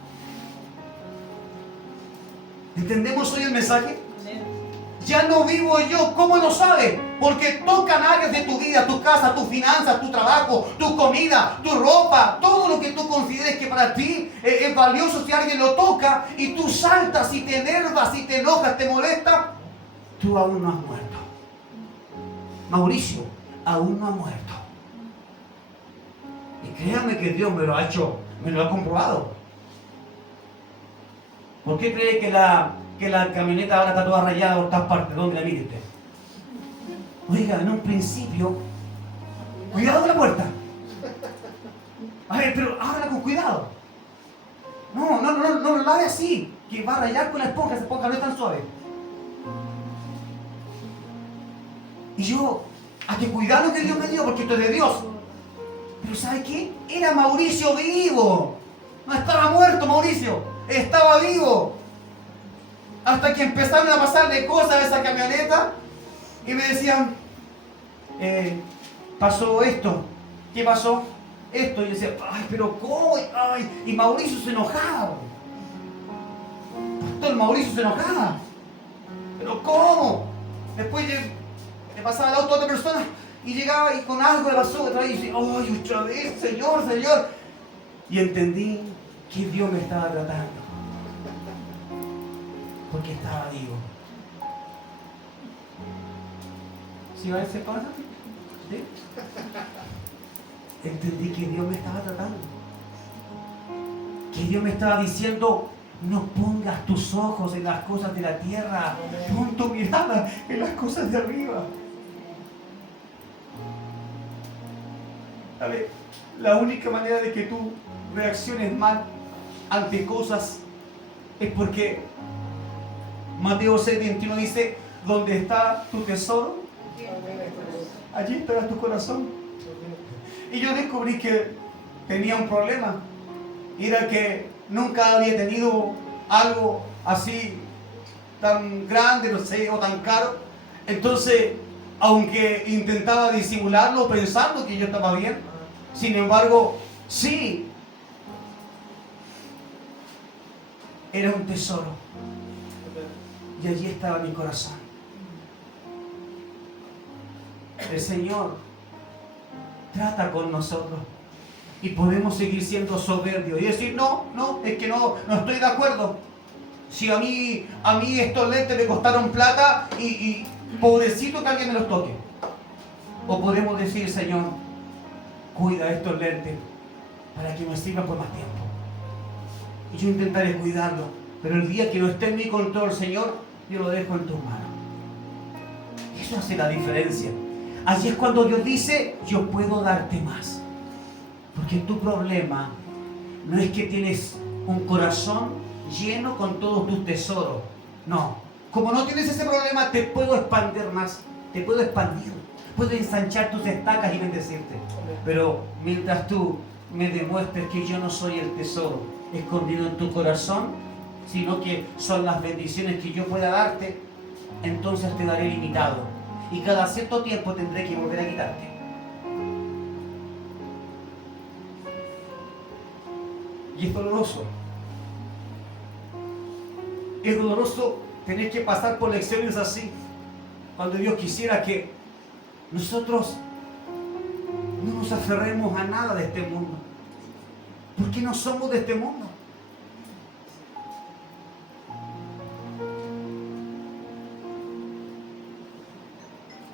¿Entendemos hoy el mensaje? Ya no vivo yo. ¿Cómo lo sabes? Porque tocan áreas de tu vida, tu casa, tus finanzas, tu trabajo, tu comida, tu ropa, todo lo que tú consideres que para ti es valioso. Si alguien lo toca y tú saltas y te enervas y te enojas, te molesta, tú aún no has muerto. Mauricio aún no ha muerto. Y créame que Dios me lo ha hecho, me lo ha comprobado. ¿Por qué cree que la camioneta ahora está toda rayada por todas partes? ¿Dónde la mire usted? Oiga, en un principio, cuidado con la puerta. A ver, pero hágala con cuidado. No lo lave así, que va a rayar con la esponja. Esa esponja no es tan suave. Y yo, a que cuidar lo que Dios me dio, porque esto es de Dios. Pero ¿sabe qué? Era Mauricio vivo. No estaba muerto Mauricio. Estaba vivo. Hasta que empezaron a pasarle cosas a esa camioneta y me decían, pasó esto. ¿Qué pasó? Esto. Y yo decía, ay, pero ¿cómo? Ay, y Mauricio se enojaba. Pastor, Mauricio se enojaba. ¿Pero cómo? Después le pasaba el auto a otra persona y llegaba y con algo le pasó otra vez y decía, ay, otra vez, Señor. Y entendí que Dios me estaba tratando. Porque estaba vivo. ¿Sí va a ser cosa? ¿Sí? Entendí que Dios me estaba tratando. Que Dios me estaba diciendo, no pongas tus ojos en las cosas de la tierra, pon tu mirada en las cosas de arriba. ¿Sabe? La única manera de que tú reacciones mal ante cosas es porque Mateo 6:21 dice, donde está tu tesoro, allí estará tu corazón. Y yo descubrí que tenía un problema. Y era que nunca había tenido algo así tan grande, no sé, o tan caro. Entonces, aunque intentaba disimularlo pensando que yo estaba bien, sin embargo, sí, era un tesoro. Y allí estaba mi corazón. El Señor trata con nosotros. Y podemos seguir siendo soberbios y decir, no, es que no estoy de acuerdo. Si a mí estos lentes me costaron plata y pobrecito que alguien me los toque. O podemos decir, Señor, cuida estos lentes para que me sirvan por más tiempo. Y yo intentaré cuidarlo, pero el día que no esté en mi control, Señor, yo lo dejo en tus manos. Eso hace la diferencia. Allí es cuando Dios dice, yo puedo darte más. Porque tu problema no es que tienes un corazón lleno con todos tus tesoros. No. Como no tienes ese problema, te puedo expandir más. Te puedo expandir. Puedo ensanchar tus estacas y bendecirte. Pero mientras tú me demuestres que yo no soy el tesoro escondido en tu corazón, sino que son las bendiciones que yo pueda darte, entonces te daré limitado. Y cada cierto tiempo tendré que volver a quitarte. Y es doloroso. Es doloroso tener que pasar por lecciones así. Cuando Dios quisiera que nosotros no nos aferremos a nada de este mundo. Porque no somos de este mundo.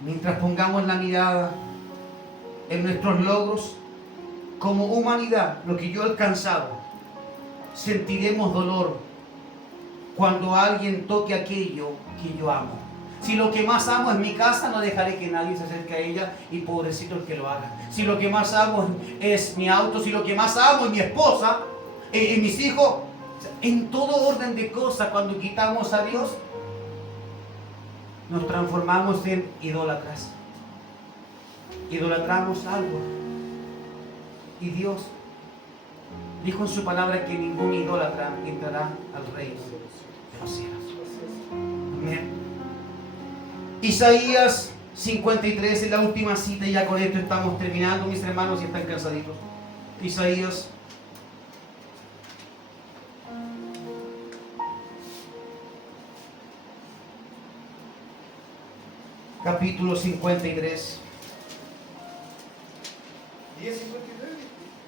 Mientras pongamos la mirada en nuestros logros como humanidad, lo que yo he alcanzado, sentiremos dolor cuando alguien toque aquello que yo amo. Si lo que más amo es mi casa, no dejaré que nadie se acerque a ella y pobrecito el que lo haga. Si lo que más amo es mi auto, si lo que más amo es mi esposa y mis hijos, en todo orden de cosas, cuando quitamos a Dios, nos transformamos en idólatras. Idolatramos algo. Y Dios dijo en su palabra que ningún idólatra entrará al reino de los cielos. Amén. Isaías 53 es la última cita y ya con esto estamos terminando, mis hermanos, y están cansaditos. Isaías capítulo 53.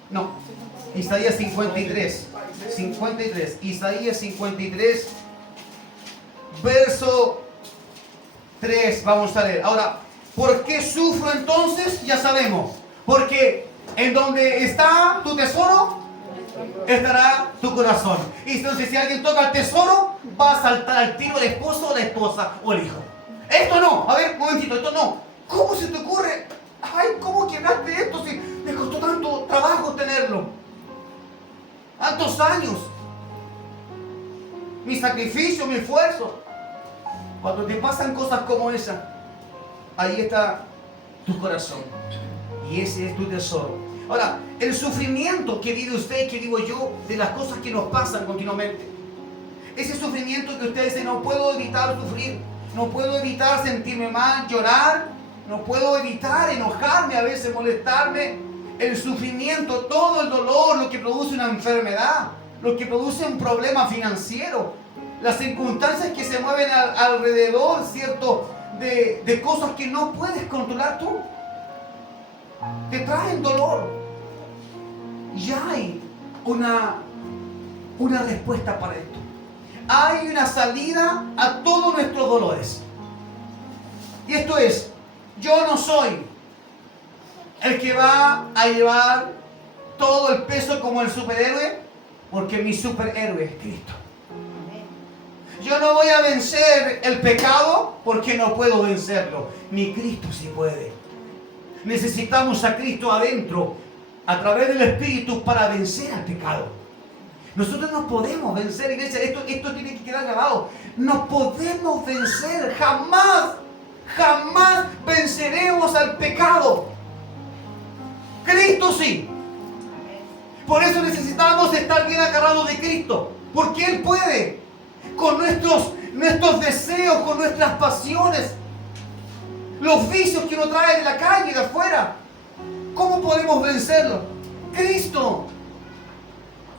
No, Isaías 53. 53. Isaías 53, verso 3. Vamos a leer. Ahora, ¿por qué sufro entonces? Ya sabemos. Porque en donde está tu tesoro, estará tu corazón. Y entonces, si alguien toca el tesoro, va a saltar al tiro el esposo o la esposa o el hijo. Esto no. A ver, un momentito, esto no. ¿Cómo se te ocurre? Ay, ¿cómo quebraste esto si me costó tanto trabajo tenerlo? Tantos años. Mi sacrificio, mi esfuerzo. Cuando te pasan cosas como esa, ahí está tu corazón. Y ese es tu tesoro. Ahora, el sufrimiento que vive usted, que vivo yo, de las cosas que nos pasan continuamente. Ese sufrimiento que usted dice, no puedo evitar sufrir. No puedo evitar sentirme mal, llorar. No puedo evitar enojarme, a veces molestarme. El sufrimiento, todo el dolor, lo que produce una enfermedad, lo que produce un problema financiero, las circunstancias que se mueven alrededor, ¿cierto? De cosas que no puedes controlar tú. Te traen dolor. Y hay una respuesta para esto. Hay una salida a todos nuestros dolores. Y esto es, yo no soy el que va a llevar todo el peso como el superhéroe, porque mi superhéroe es Cristo. Yo no voy a vencer el pecado porque no puedo vencerlo. Mi Cristo sí puede. Necesitamos a Cristo adentro, a través del Espíritu, para vencer al pecado. Nosotros no podemos vencer, iglesia. Esto tiene que quedar grabado. No podemos vencer. Jamás venceremos al pecado. Cristo sí. Por eso necesitamos estar bien agarrados de Cristo. Porque Él puede. Con nuestros deseos, con nuestras pasiones, los vicios que uno trae de la calle, de afuera. ¿Cómo podemos vencerlo? Cristo.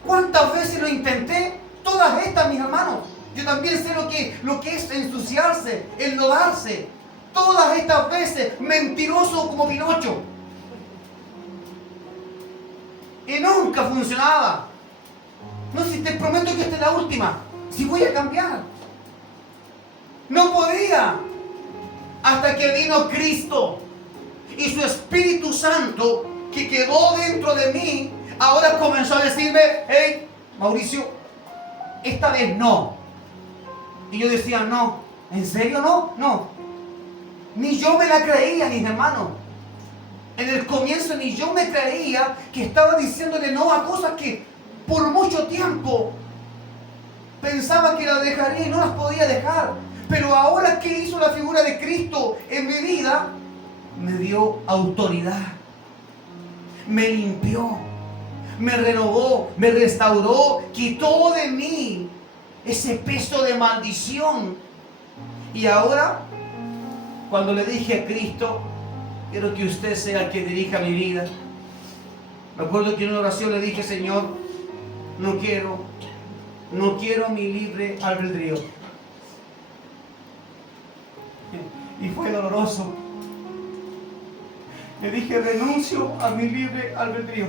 ¿Cuántas veces lo intenté? Todas estas, mis hermanos. Yo también sé lo que es ensuciarse, enlodarse. Todas estas veces, mentiroso como Pinocho. Y nunca funcionaba. No, si te prometo que esta es la última. Si voy a cambiar. No podía. Hasta que vino Cristo. Y su Espíritu Santo, que quedó dentro de mí, ahora comenzó a decirme: hey, Mauricio, esta vez no. Y yo decía: no. ¿En serio no? No. Ni yo me la creía, mis hermanos. En el comienzo ni yo me creía que estaba diciéndole no a cosas que por mucho tiempo pensaba que las dejaría y no las podía dejar. Pero ahora que hizo la figura de Cristo en mi vida, me dio autoridad. Me limpió. Me renovó. Me restauró. Quitó de mí ese peso de maldición. Y ahora, cuando le dije a Cristo: quiero que usted sea el que dirija mi vida. Me acuerdo que en una oración le dije: Señor, no quiero mi libre albedrío. Y fue doloroso. Le dije: renuncio a mi libre albedrío.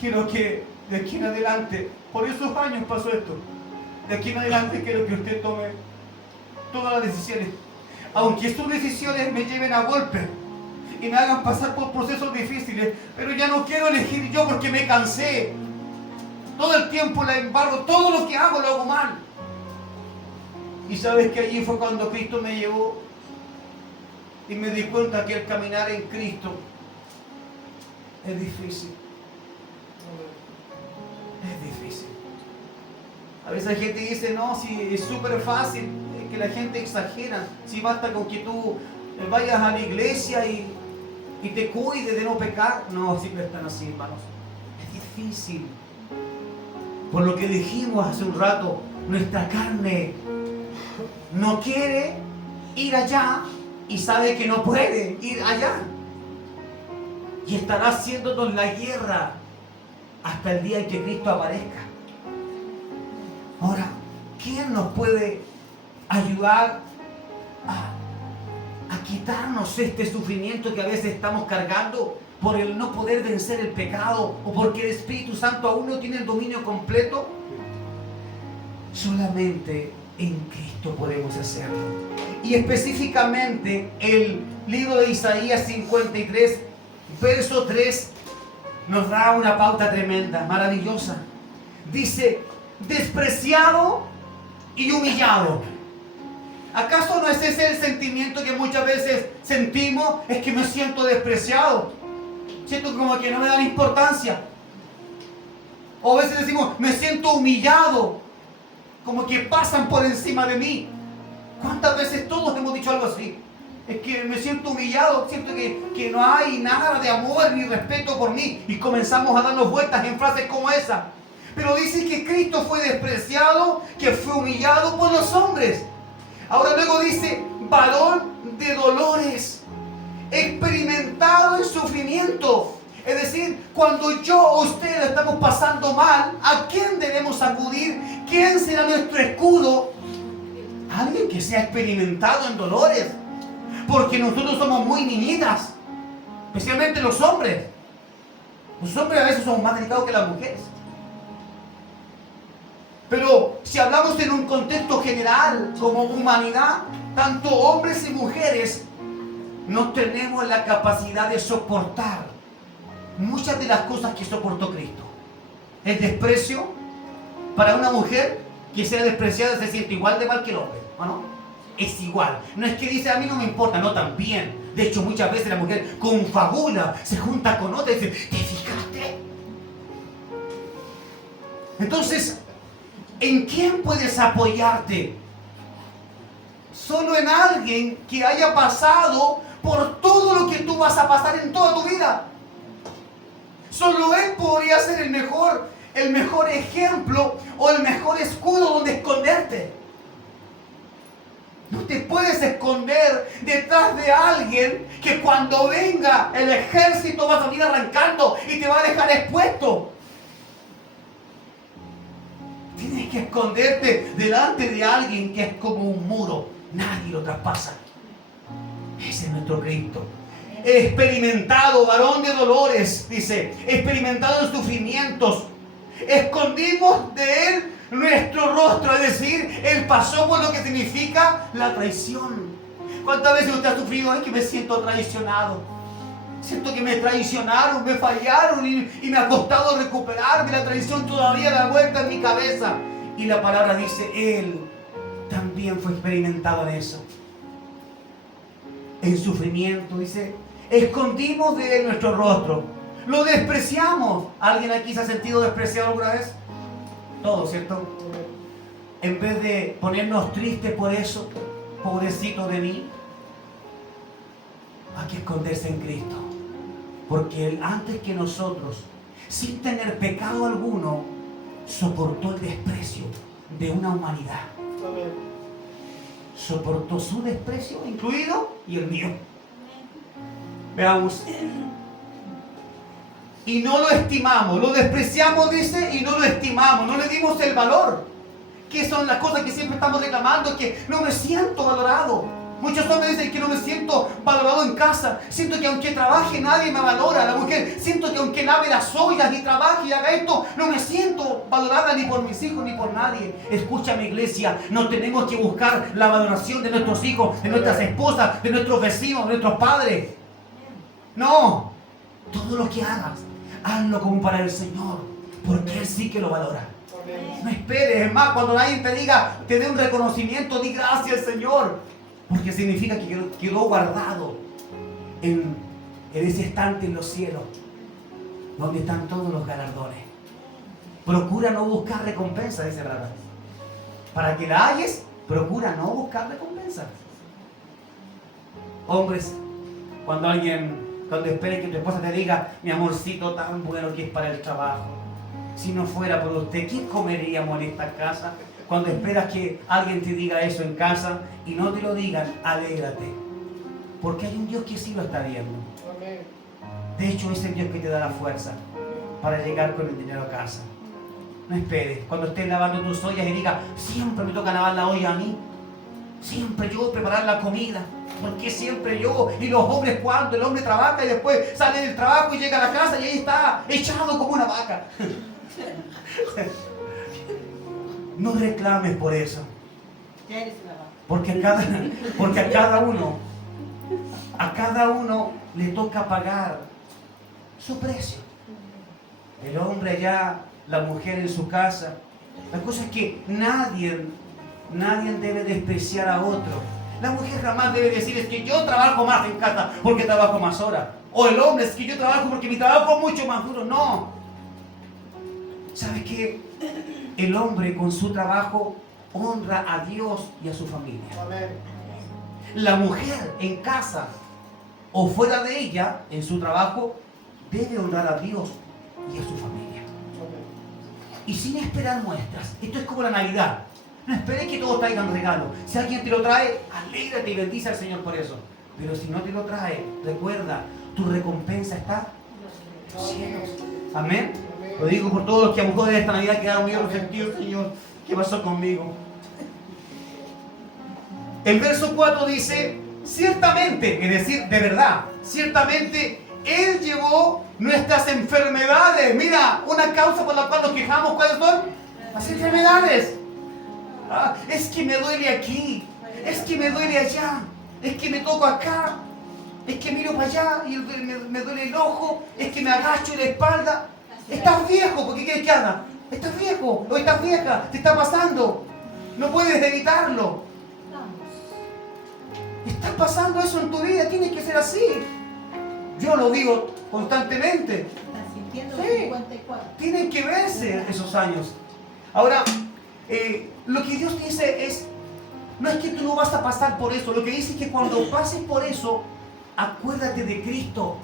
Quiero que de aquí en adelante, por esos años pasó esto, de aquí en adelante quiero que usted tome todas las decisiones, aunque sus decisiones me lleven a golpes y me hagan pasar por procesos difíciles, pero ya no quiero elegir yo porque me cansé. Todo el tiempo la embarro, todo lo que hago lo hago mal. Y sabes que allí fue cuando Cristo me llevó y me di cuenta que el caminar en Cristo es difícil. Es difícil. A veces la gente dice: no, si es súper fácil, que la gente exagera. Si basta con que tú vayas a la iglesia y te cuides de no pecar. No, siempre están así, hermanos. Es difícil. Por lo que dijimos hace un rato, nuestra carne no quiere ir allá y sabe que no puede ir allá. Y estará haciéndonos la guerra hasta el día en que Cristo aparezca. Ahora, ¿quién nos puede ayudar a quitarnos este sufrimiento que a veces estamos cargando por el no poder vencer el pecado o porque el Espíritu Santo aún no tiene el dominio completo? Solamente en Cristo podemos hacerlo. Y específicamente el libro de Isaías 53, verso 3, nos da una pauta tremenda, maravillosa. Dice: despreciado y humillado. ¿Acaso no es ese el sentimiento que muchas veces sentimos? Es que me siento despreciado. Siento como que no me dan importancia. O a veces decimos: me siento humillado. Como que pasan por encima de mí. ¿Cuántas veces todos hemos dicho algo así? Es que me siento humillado, siento que no hay nada de amor ni respeto por mí. Y comenzamos a darnos vueltas en frases como esa. Pero dice que Cristo fue despreciado, que fue humillado por los hombres. Ahora luego dice: varón de dolores, experimentado en sufrimiento. Es decir, cuando yo o usted estamos pasando mal, ¿a quién debemos acudir? ¿Quién será nuestro escudo? Alguien que sea experimentado en dolores. Porque nosotros somos muy niñitas, especialmente los hombres. Los hombres a veces son más delicados que las mujeres. Pero si hablamos en un contexto general, como humanidad, tanto hombres y mujeres, no tenemos la capacidad de soportar muchas de las cosas que soportó Cristo. El desprecio para una mujer que sea despreciada se siente igual de mal que el hombre, ¿o no? Es igual. No es que dice a mí no me importa, no, también. De hecho, muchas veces la mujer confabula, se junta con otra y dice, ¿te fijaste? Entonces, ¿en quién puedes apoyarte? Solo en alguien que haya pasado por todo lo que tú vas a pasar en toda tu vida. Solo Él podría ser el mejor ejemplo o el mejor escudo donde esconderte. No te puedes esconder detrás de alguien que cuando venga el ejército va a salir arrancando y te va a dejar expuesto. Tienes que esconderte delante de alguien que es como un muro. Nadie lo traspasa. Ese es nuestro Cristo. Experimentado, varón de dolores, dice, experimentado en sufrimientos. Escondimos de Él nuestro rostro, es decir, Él pasó por lo que significa la traición. ¿Cuántas veces usted ha sufrido? Es que me siento traicionado. Siento que me traicionaron, me fallaron y me ha costado recuperarme. La traición todavía da vuelta en mi cabeza. Y la palabra dice, Él también fue experimentado en eso. En sufrimiento, dice, escondimos de Él nuestro rostro. Lo despreciamos. ¿Alguien aquí se ha sentido despreciado alguna vez? Todo, ¿cierto? En vez de ponernos tristes por eso, pobrecito de mí, hay que esconderse en Cristo. Porque Él, antes que nosotros, sin tener pecado alguno, soportó el desprecio de una humanidad. Soportó su desprecio, incluido, y el mío. Veamos. Y no lo estimamos, lo despreciamos, dice, y no lo estimamos, no le dimos el valor. Que son las cosas que siempre estamos reclamando, que no me siento valorado. Muchos hombres dicen que no me siento valorado en casa. Siento que aunque trabaje nadie me valora. La mujer, siento que aunque lave las ollas y trabaje y haga esto, no me siento valorada ni por mis hijos ni por nadie. Escúchame, iglesia, no tenemos que buscar la valoración de nuestros hijos, de nuestras esposas, de nuestros vecinos, de nuestros padres. No, todo lo que hagas, hazlo como para el Señor, porque Él sí que lo valora. No esperes, es más, cuando alguien te diga, te dé un reconocimiento, di gracias, Señor. Porque significa que quedó guardado en ese estante en los cielos, donde están todos los galardones. Procura no buscar recompensa, dice Brad. Para que la halles, procura no buscar recompensa. Hombres, cuando esperes que tu esposa te diga, mi amorcito tan bueno que es para el trabajo, si no fuera por usted, ¿qué comeríamos en esta casa? Cuando esperas que alguien te diga eso en casa y no te lo digan, alégrate. Porque hay un Dios que sí lo está viendo. De hecho, es el Dios que te da la fuerza para llegar con el dinero a casa. No esperes. Cuando estés lavando tus ollas y digas, siempre me toca lavar la olla a mí. Siempre yo preparar la comida. ¿Por qué siempre yo? Y los hombres, cuando el hombre trabaja y después sale del trabajo y llega a la casa y ahí está echado como una vaca. No reclames por eso. Porque a cada uno le toca pagar su precio. El hombre allá, la mujer en su casa. La cosa es que nadie debe despreciar a otro. La mujer jamás debe decir, es que yo trabajo más en casa porque trabajo más horas. O el hombre, es que yo trabajo porque mi trabajo es mucho más duro. No. ¿Sabes qué? El hombre con su trabajo honra a Dios y a su familia. Amén. La mujer en casa o fuera de ella, en su trabajo, debe honrar a Dios y a su familia. Amén. Y sin esperar muestras. Esto es como la Navidad. No esperes que todos traigan regalos. Si alguien te lo trae, alégrate y bendice al Señor por eso. Pero si no te lo trae, recuerda, tu recompensa está en los cielos. Amén. Lo digo por todos los que a lo mejor de esta Navidad quedaron medio resentidos, Señor. ¿Qué pasó conmigo? El verso 4 dice, ciertamente, es decir, de verdad, ciertamente Él llevó nuestras enfermedades. Mira, una causa por la cual nos quejamos, ¿cuáles son? Las enfermedades. Es que me duele aquí, Es que me duele allá, es que me toco acá, es que miro para allá y me duele el ojo, es que me agacho en la espalda. Estás viejo, ¿por qué quieres que haga? Estás viejo o estás vieja, te está pasando. No puedes evitarlo. Está pasando eso en tu vida, tiene que ser así. Yo lo digo constantemente. Sí, tienen que verse esos años. Ahora, lo que Dios dice es, no es que tú no vas a pasar por eso. Lo que dice es que cuando pases por eso, acuérdate de Cristo,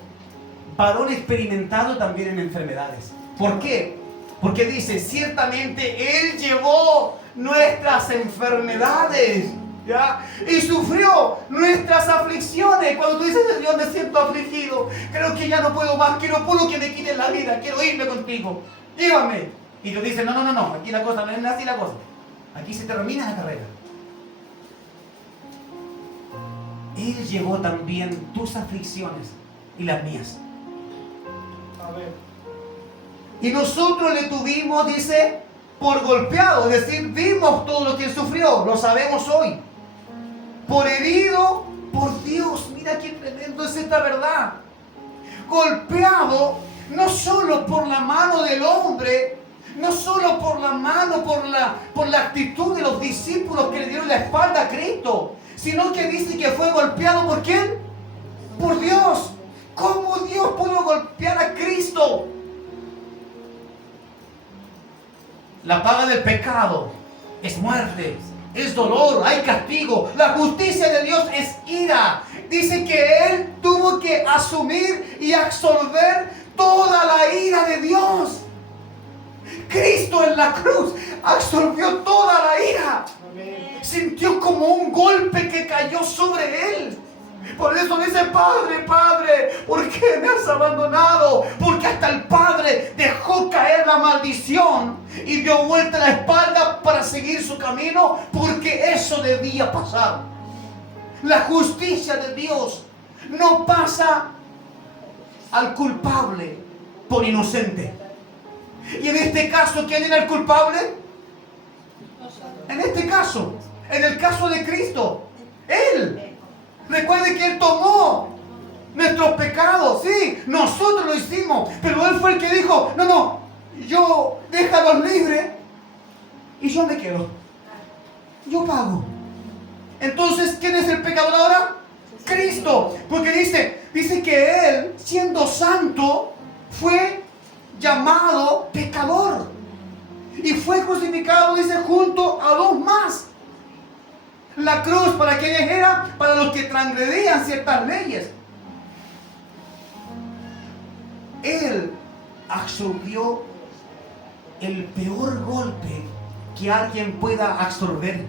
varón experimentado también en enfermedades. ¿Por qué? Porque dice, ciertamente Él llevó nuestras enfermedades, ¿ya? Y sufrió nuestras aflicciones. Cuando tú dices, Dios, me siento afligido, creo que ya no puedo más, quiero puro que me quiten la vida, quiero irme contigo, llévame. Y Dios dice, no, aquí la cosa no es así la cosa. Aquí se termina la carrera. Él llevó también tus aflicciones y las mías. Amén. Y nosotros le tuvimos, dice, por golpeado, es decir, vimos todo lo que Él sufrió, lo sabemos hoy. Por herido, por Dios, mira qué tremendo es esta verdad. Golpeado, no solo por la mano del hombre, no solo por la mano, por la actitud de los discípulos que le dieron la espalda a Cristo, sino que dice que fue golpeado ¿por quién? Por Dios. ¿Cómo Dios pudo golpear a Cristo? La paga del pecado es muerte, es dolor, hay castigo. La justicia de Dios es ira. Dice que Él tuvo que asumir y absorber toda la ira de Dios. Cristo en la cruz absorbió toda la ira. Sintió como un golpe que cayó sobre Él. Por eso dice, Padre, ¿por qué me has abandonado? Porque hasta el Padre dejó caer la maldición y dio vuelta la espalda para seguir su camino, porque eso debía pasar. La justicia de Dios no pasa al culpable por inocente. Y en este caso, ¿quién era el culpable? En este caso, en el caso de Cristo, Él. Recuerde que Él tomó nuestros pecados, sí, nosotros lo hicimos, pero Él fue el que dijo, no, yo déjalos libres y yo me quedo, yo pago. Entonces, ¿quién es el pecador ahora? Cristo, porque dice que Él, siendo santo, fue llamado pecador y fue crucificado, dice, junto a dos más. La cruz, ¿para quiénes era? Para los que transgredían ciertas leyes. Él absorbió el peor golpe que alguien pueda absorber.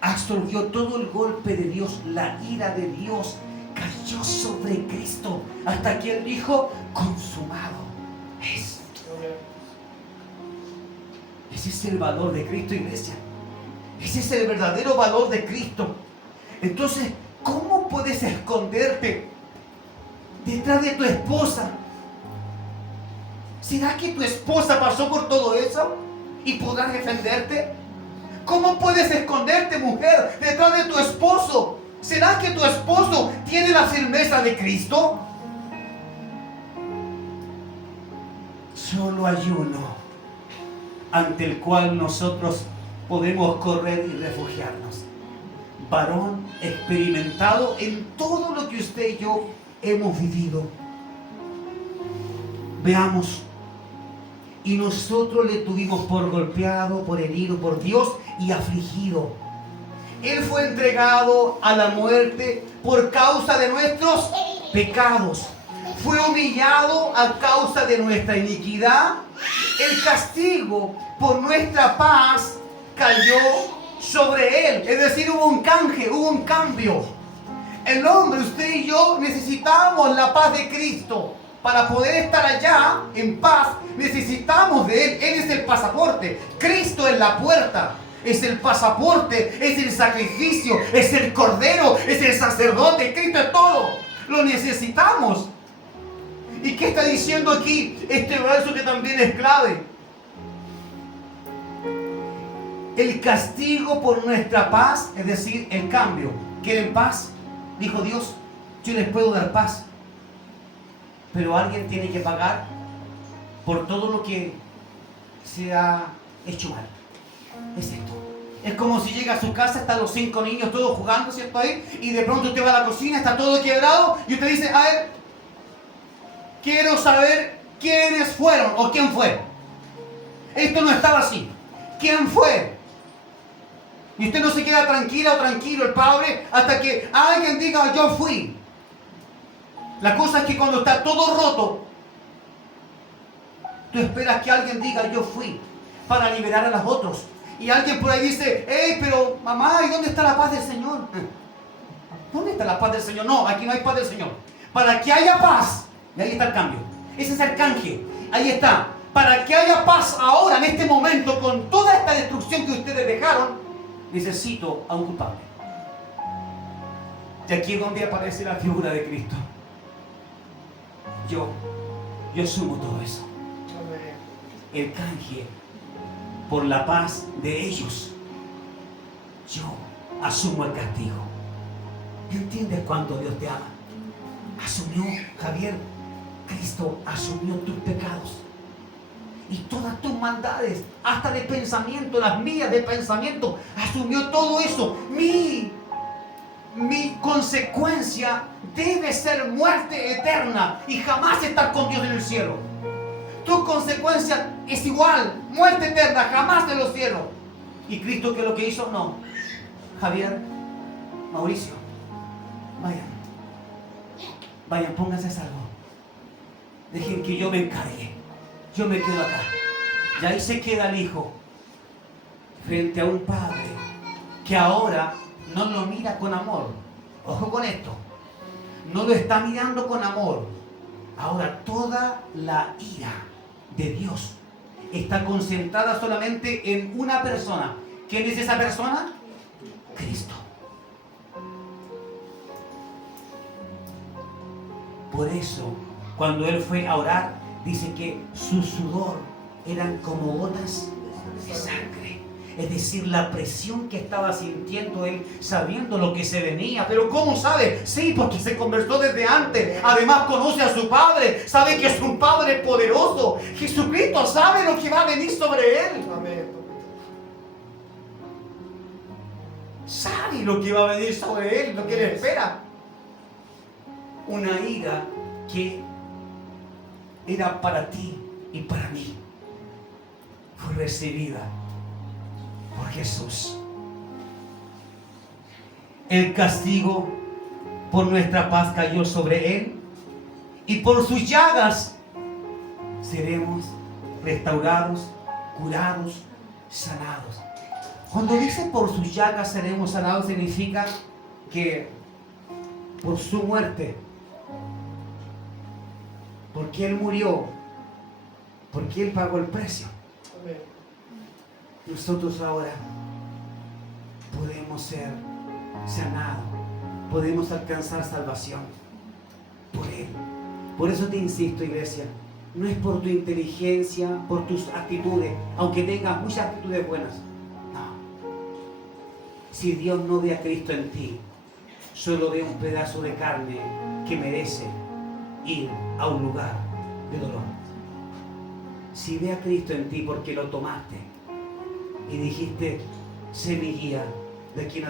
Absorbió todo el golpe de Dios, la ira de Dios cayó sobre Cristo hasta que Él dijo, consumado es. Ese es el valor de Cristo, iglesia. Ese es el verdadero valor de Cristo. Entonces, ¿cómo puedes esconderte detrás de tu esposa? ¿Será que tu esposa pasó por todo eso y podrás defenderte? ¿Cómo puedes esconderte, mujer, detrás de tu esposo? ¿Será que tu esposo tiene la firmeza de Cristo? Solo hay uno ante el cual nosotros podemos correr y refugiarnos. Varón experimentado en todo lo que usted y yo hemos vivido. Veamos. Y nosotros le tuvimos por golpeado, por herido, por Dios y afligido. Él fue entregado a la muerte por causa de nuestros pecados. Fue humillado a causa de nuestra iniquidad. El castigo por nuestra paz cayó sobre Él. Es decir, hubo un canje, hubo un cambio. El hombre, usted y yo, necesitamos la paz de Cristo. Para poder estar allá en paz, necesitamos de Él. Él es el pasaporte. Cristo es la puerta. Es el pasaporte, es el sacrificio, es el cordero, es el sacerdote. Cristo es todo. Lo necesitamos. ¿Y qué está diciendo aquí este verso que también es clave? el castigo por nuestra paz, es decir, el cambio. ¿Quieren paz? Dijo Dios, yo les puedo dar paz, pero alguien tiene que pagar por todo lo que se ha hecho mal. Es esto. Es como si llega a su casa, están los 5 niños todos jugando, ¿cierto? Ahí, y de pronto usted va a la cocina, está todo quebrado, y usted dice, a ver, quiero saber quiénes fueron o quién fue. Esto no estaba así. ¿Quién fue? Y usted no se queda tranquila o tranquilo, el padre, hasta que alguien diga, yo fui. La cosa es que cuando está todo roto, tú esperas que alguien diga, yo fui, para liberar a los otros. Y alguien por ahí dice, hey, pero mamá, ¿y dónde está la paz del Señor? ¿Dónde está la paz del Señor? No, aquí no hay paz del Señor. Para que haya paz, y ahí está el cambio. Ese es el canje. Ahí está. Para que haya paz ahora, en este momento, con toda esta destrucción que ustedes dejaron, necesito a un culpable. Y aquí es donde aparece la figura de Cristo. Yo asumo todo eso. El canje por la paz de ellos. Yo asumo el castigo. ¿Entiendes cuánto Dios te ama? Asumió, Javier, Cristo asumió tus pecados y todas tus maldades, hasta de pensamiento, las mías de pensamiento, asumió todo eso. Mi consecuencia debe ser muerte eterna y jamás estar con Dios en el cielo. Tu consecuencia es igual, muerte eterna, jamás en los cielos. ¿Y Cristo qué es lo que hizo? No. Javier, Mauricio, vayan, pónganse a salvo. Dejen que yo me encargue. Yo me quedo acá. Y ahí se queda el hijo frente a un padre que ahora no lo mira con amor. Ojo con esto. No lo está mirando con amor. Ahora toda la ira de Dios está concentrada solamente en una persona. ¿Quién es esa persona? Cristo. Por eso, cuando él fue a orar, dice que su sudor eran como gotas de sangre. Es decir, la presión que estaba sintiendo él, sabiendo lo que se venía. ¿Pero cómo sabe? Sí, porque se conversó desde antes. Además conoce a su Padre. Sabe que es un Padre poderoso. Jesucristo sabe lo que va a venir sobre él. Amén. Sabe lo que va a venir sobre él, lo que le espera. Una ira que era para ti y para mí fue recibida por Jesús. El castigo por nuestra paz cayó sobre él y por sus llagas seremos restaurados, curados, sanados. Cuando dice por sus llagas seremos sanados, significa que por su muerte, porque él murió, porque él pagó el precio, nosotros ahora podemos ser sanados, podemos alcanzar salvación por él. Por eso te insisto, iglesia, no es por tu inteligencia, por tus actitudes, aunque tengas muchas actitudes buenas. No. Si Dios no ve a Cristo en ti, solo ve un pedazo de carne que merece ir a un lugar de dolor. Si ve a Cristo en ti porque lo tomaste y dijiste, sé mi guía de aquí en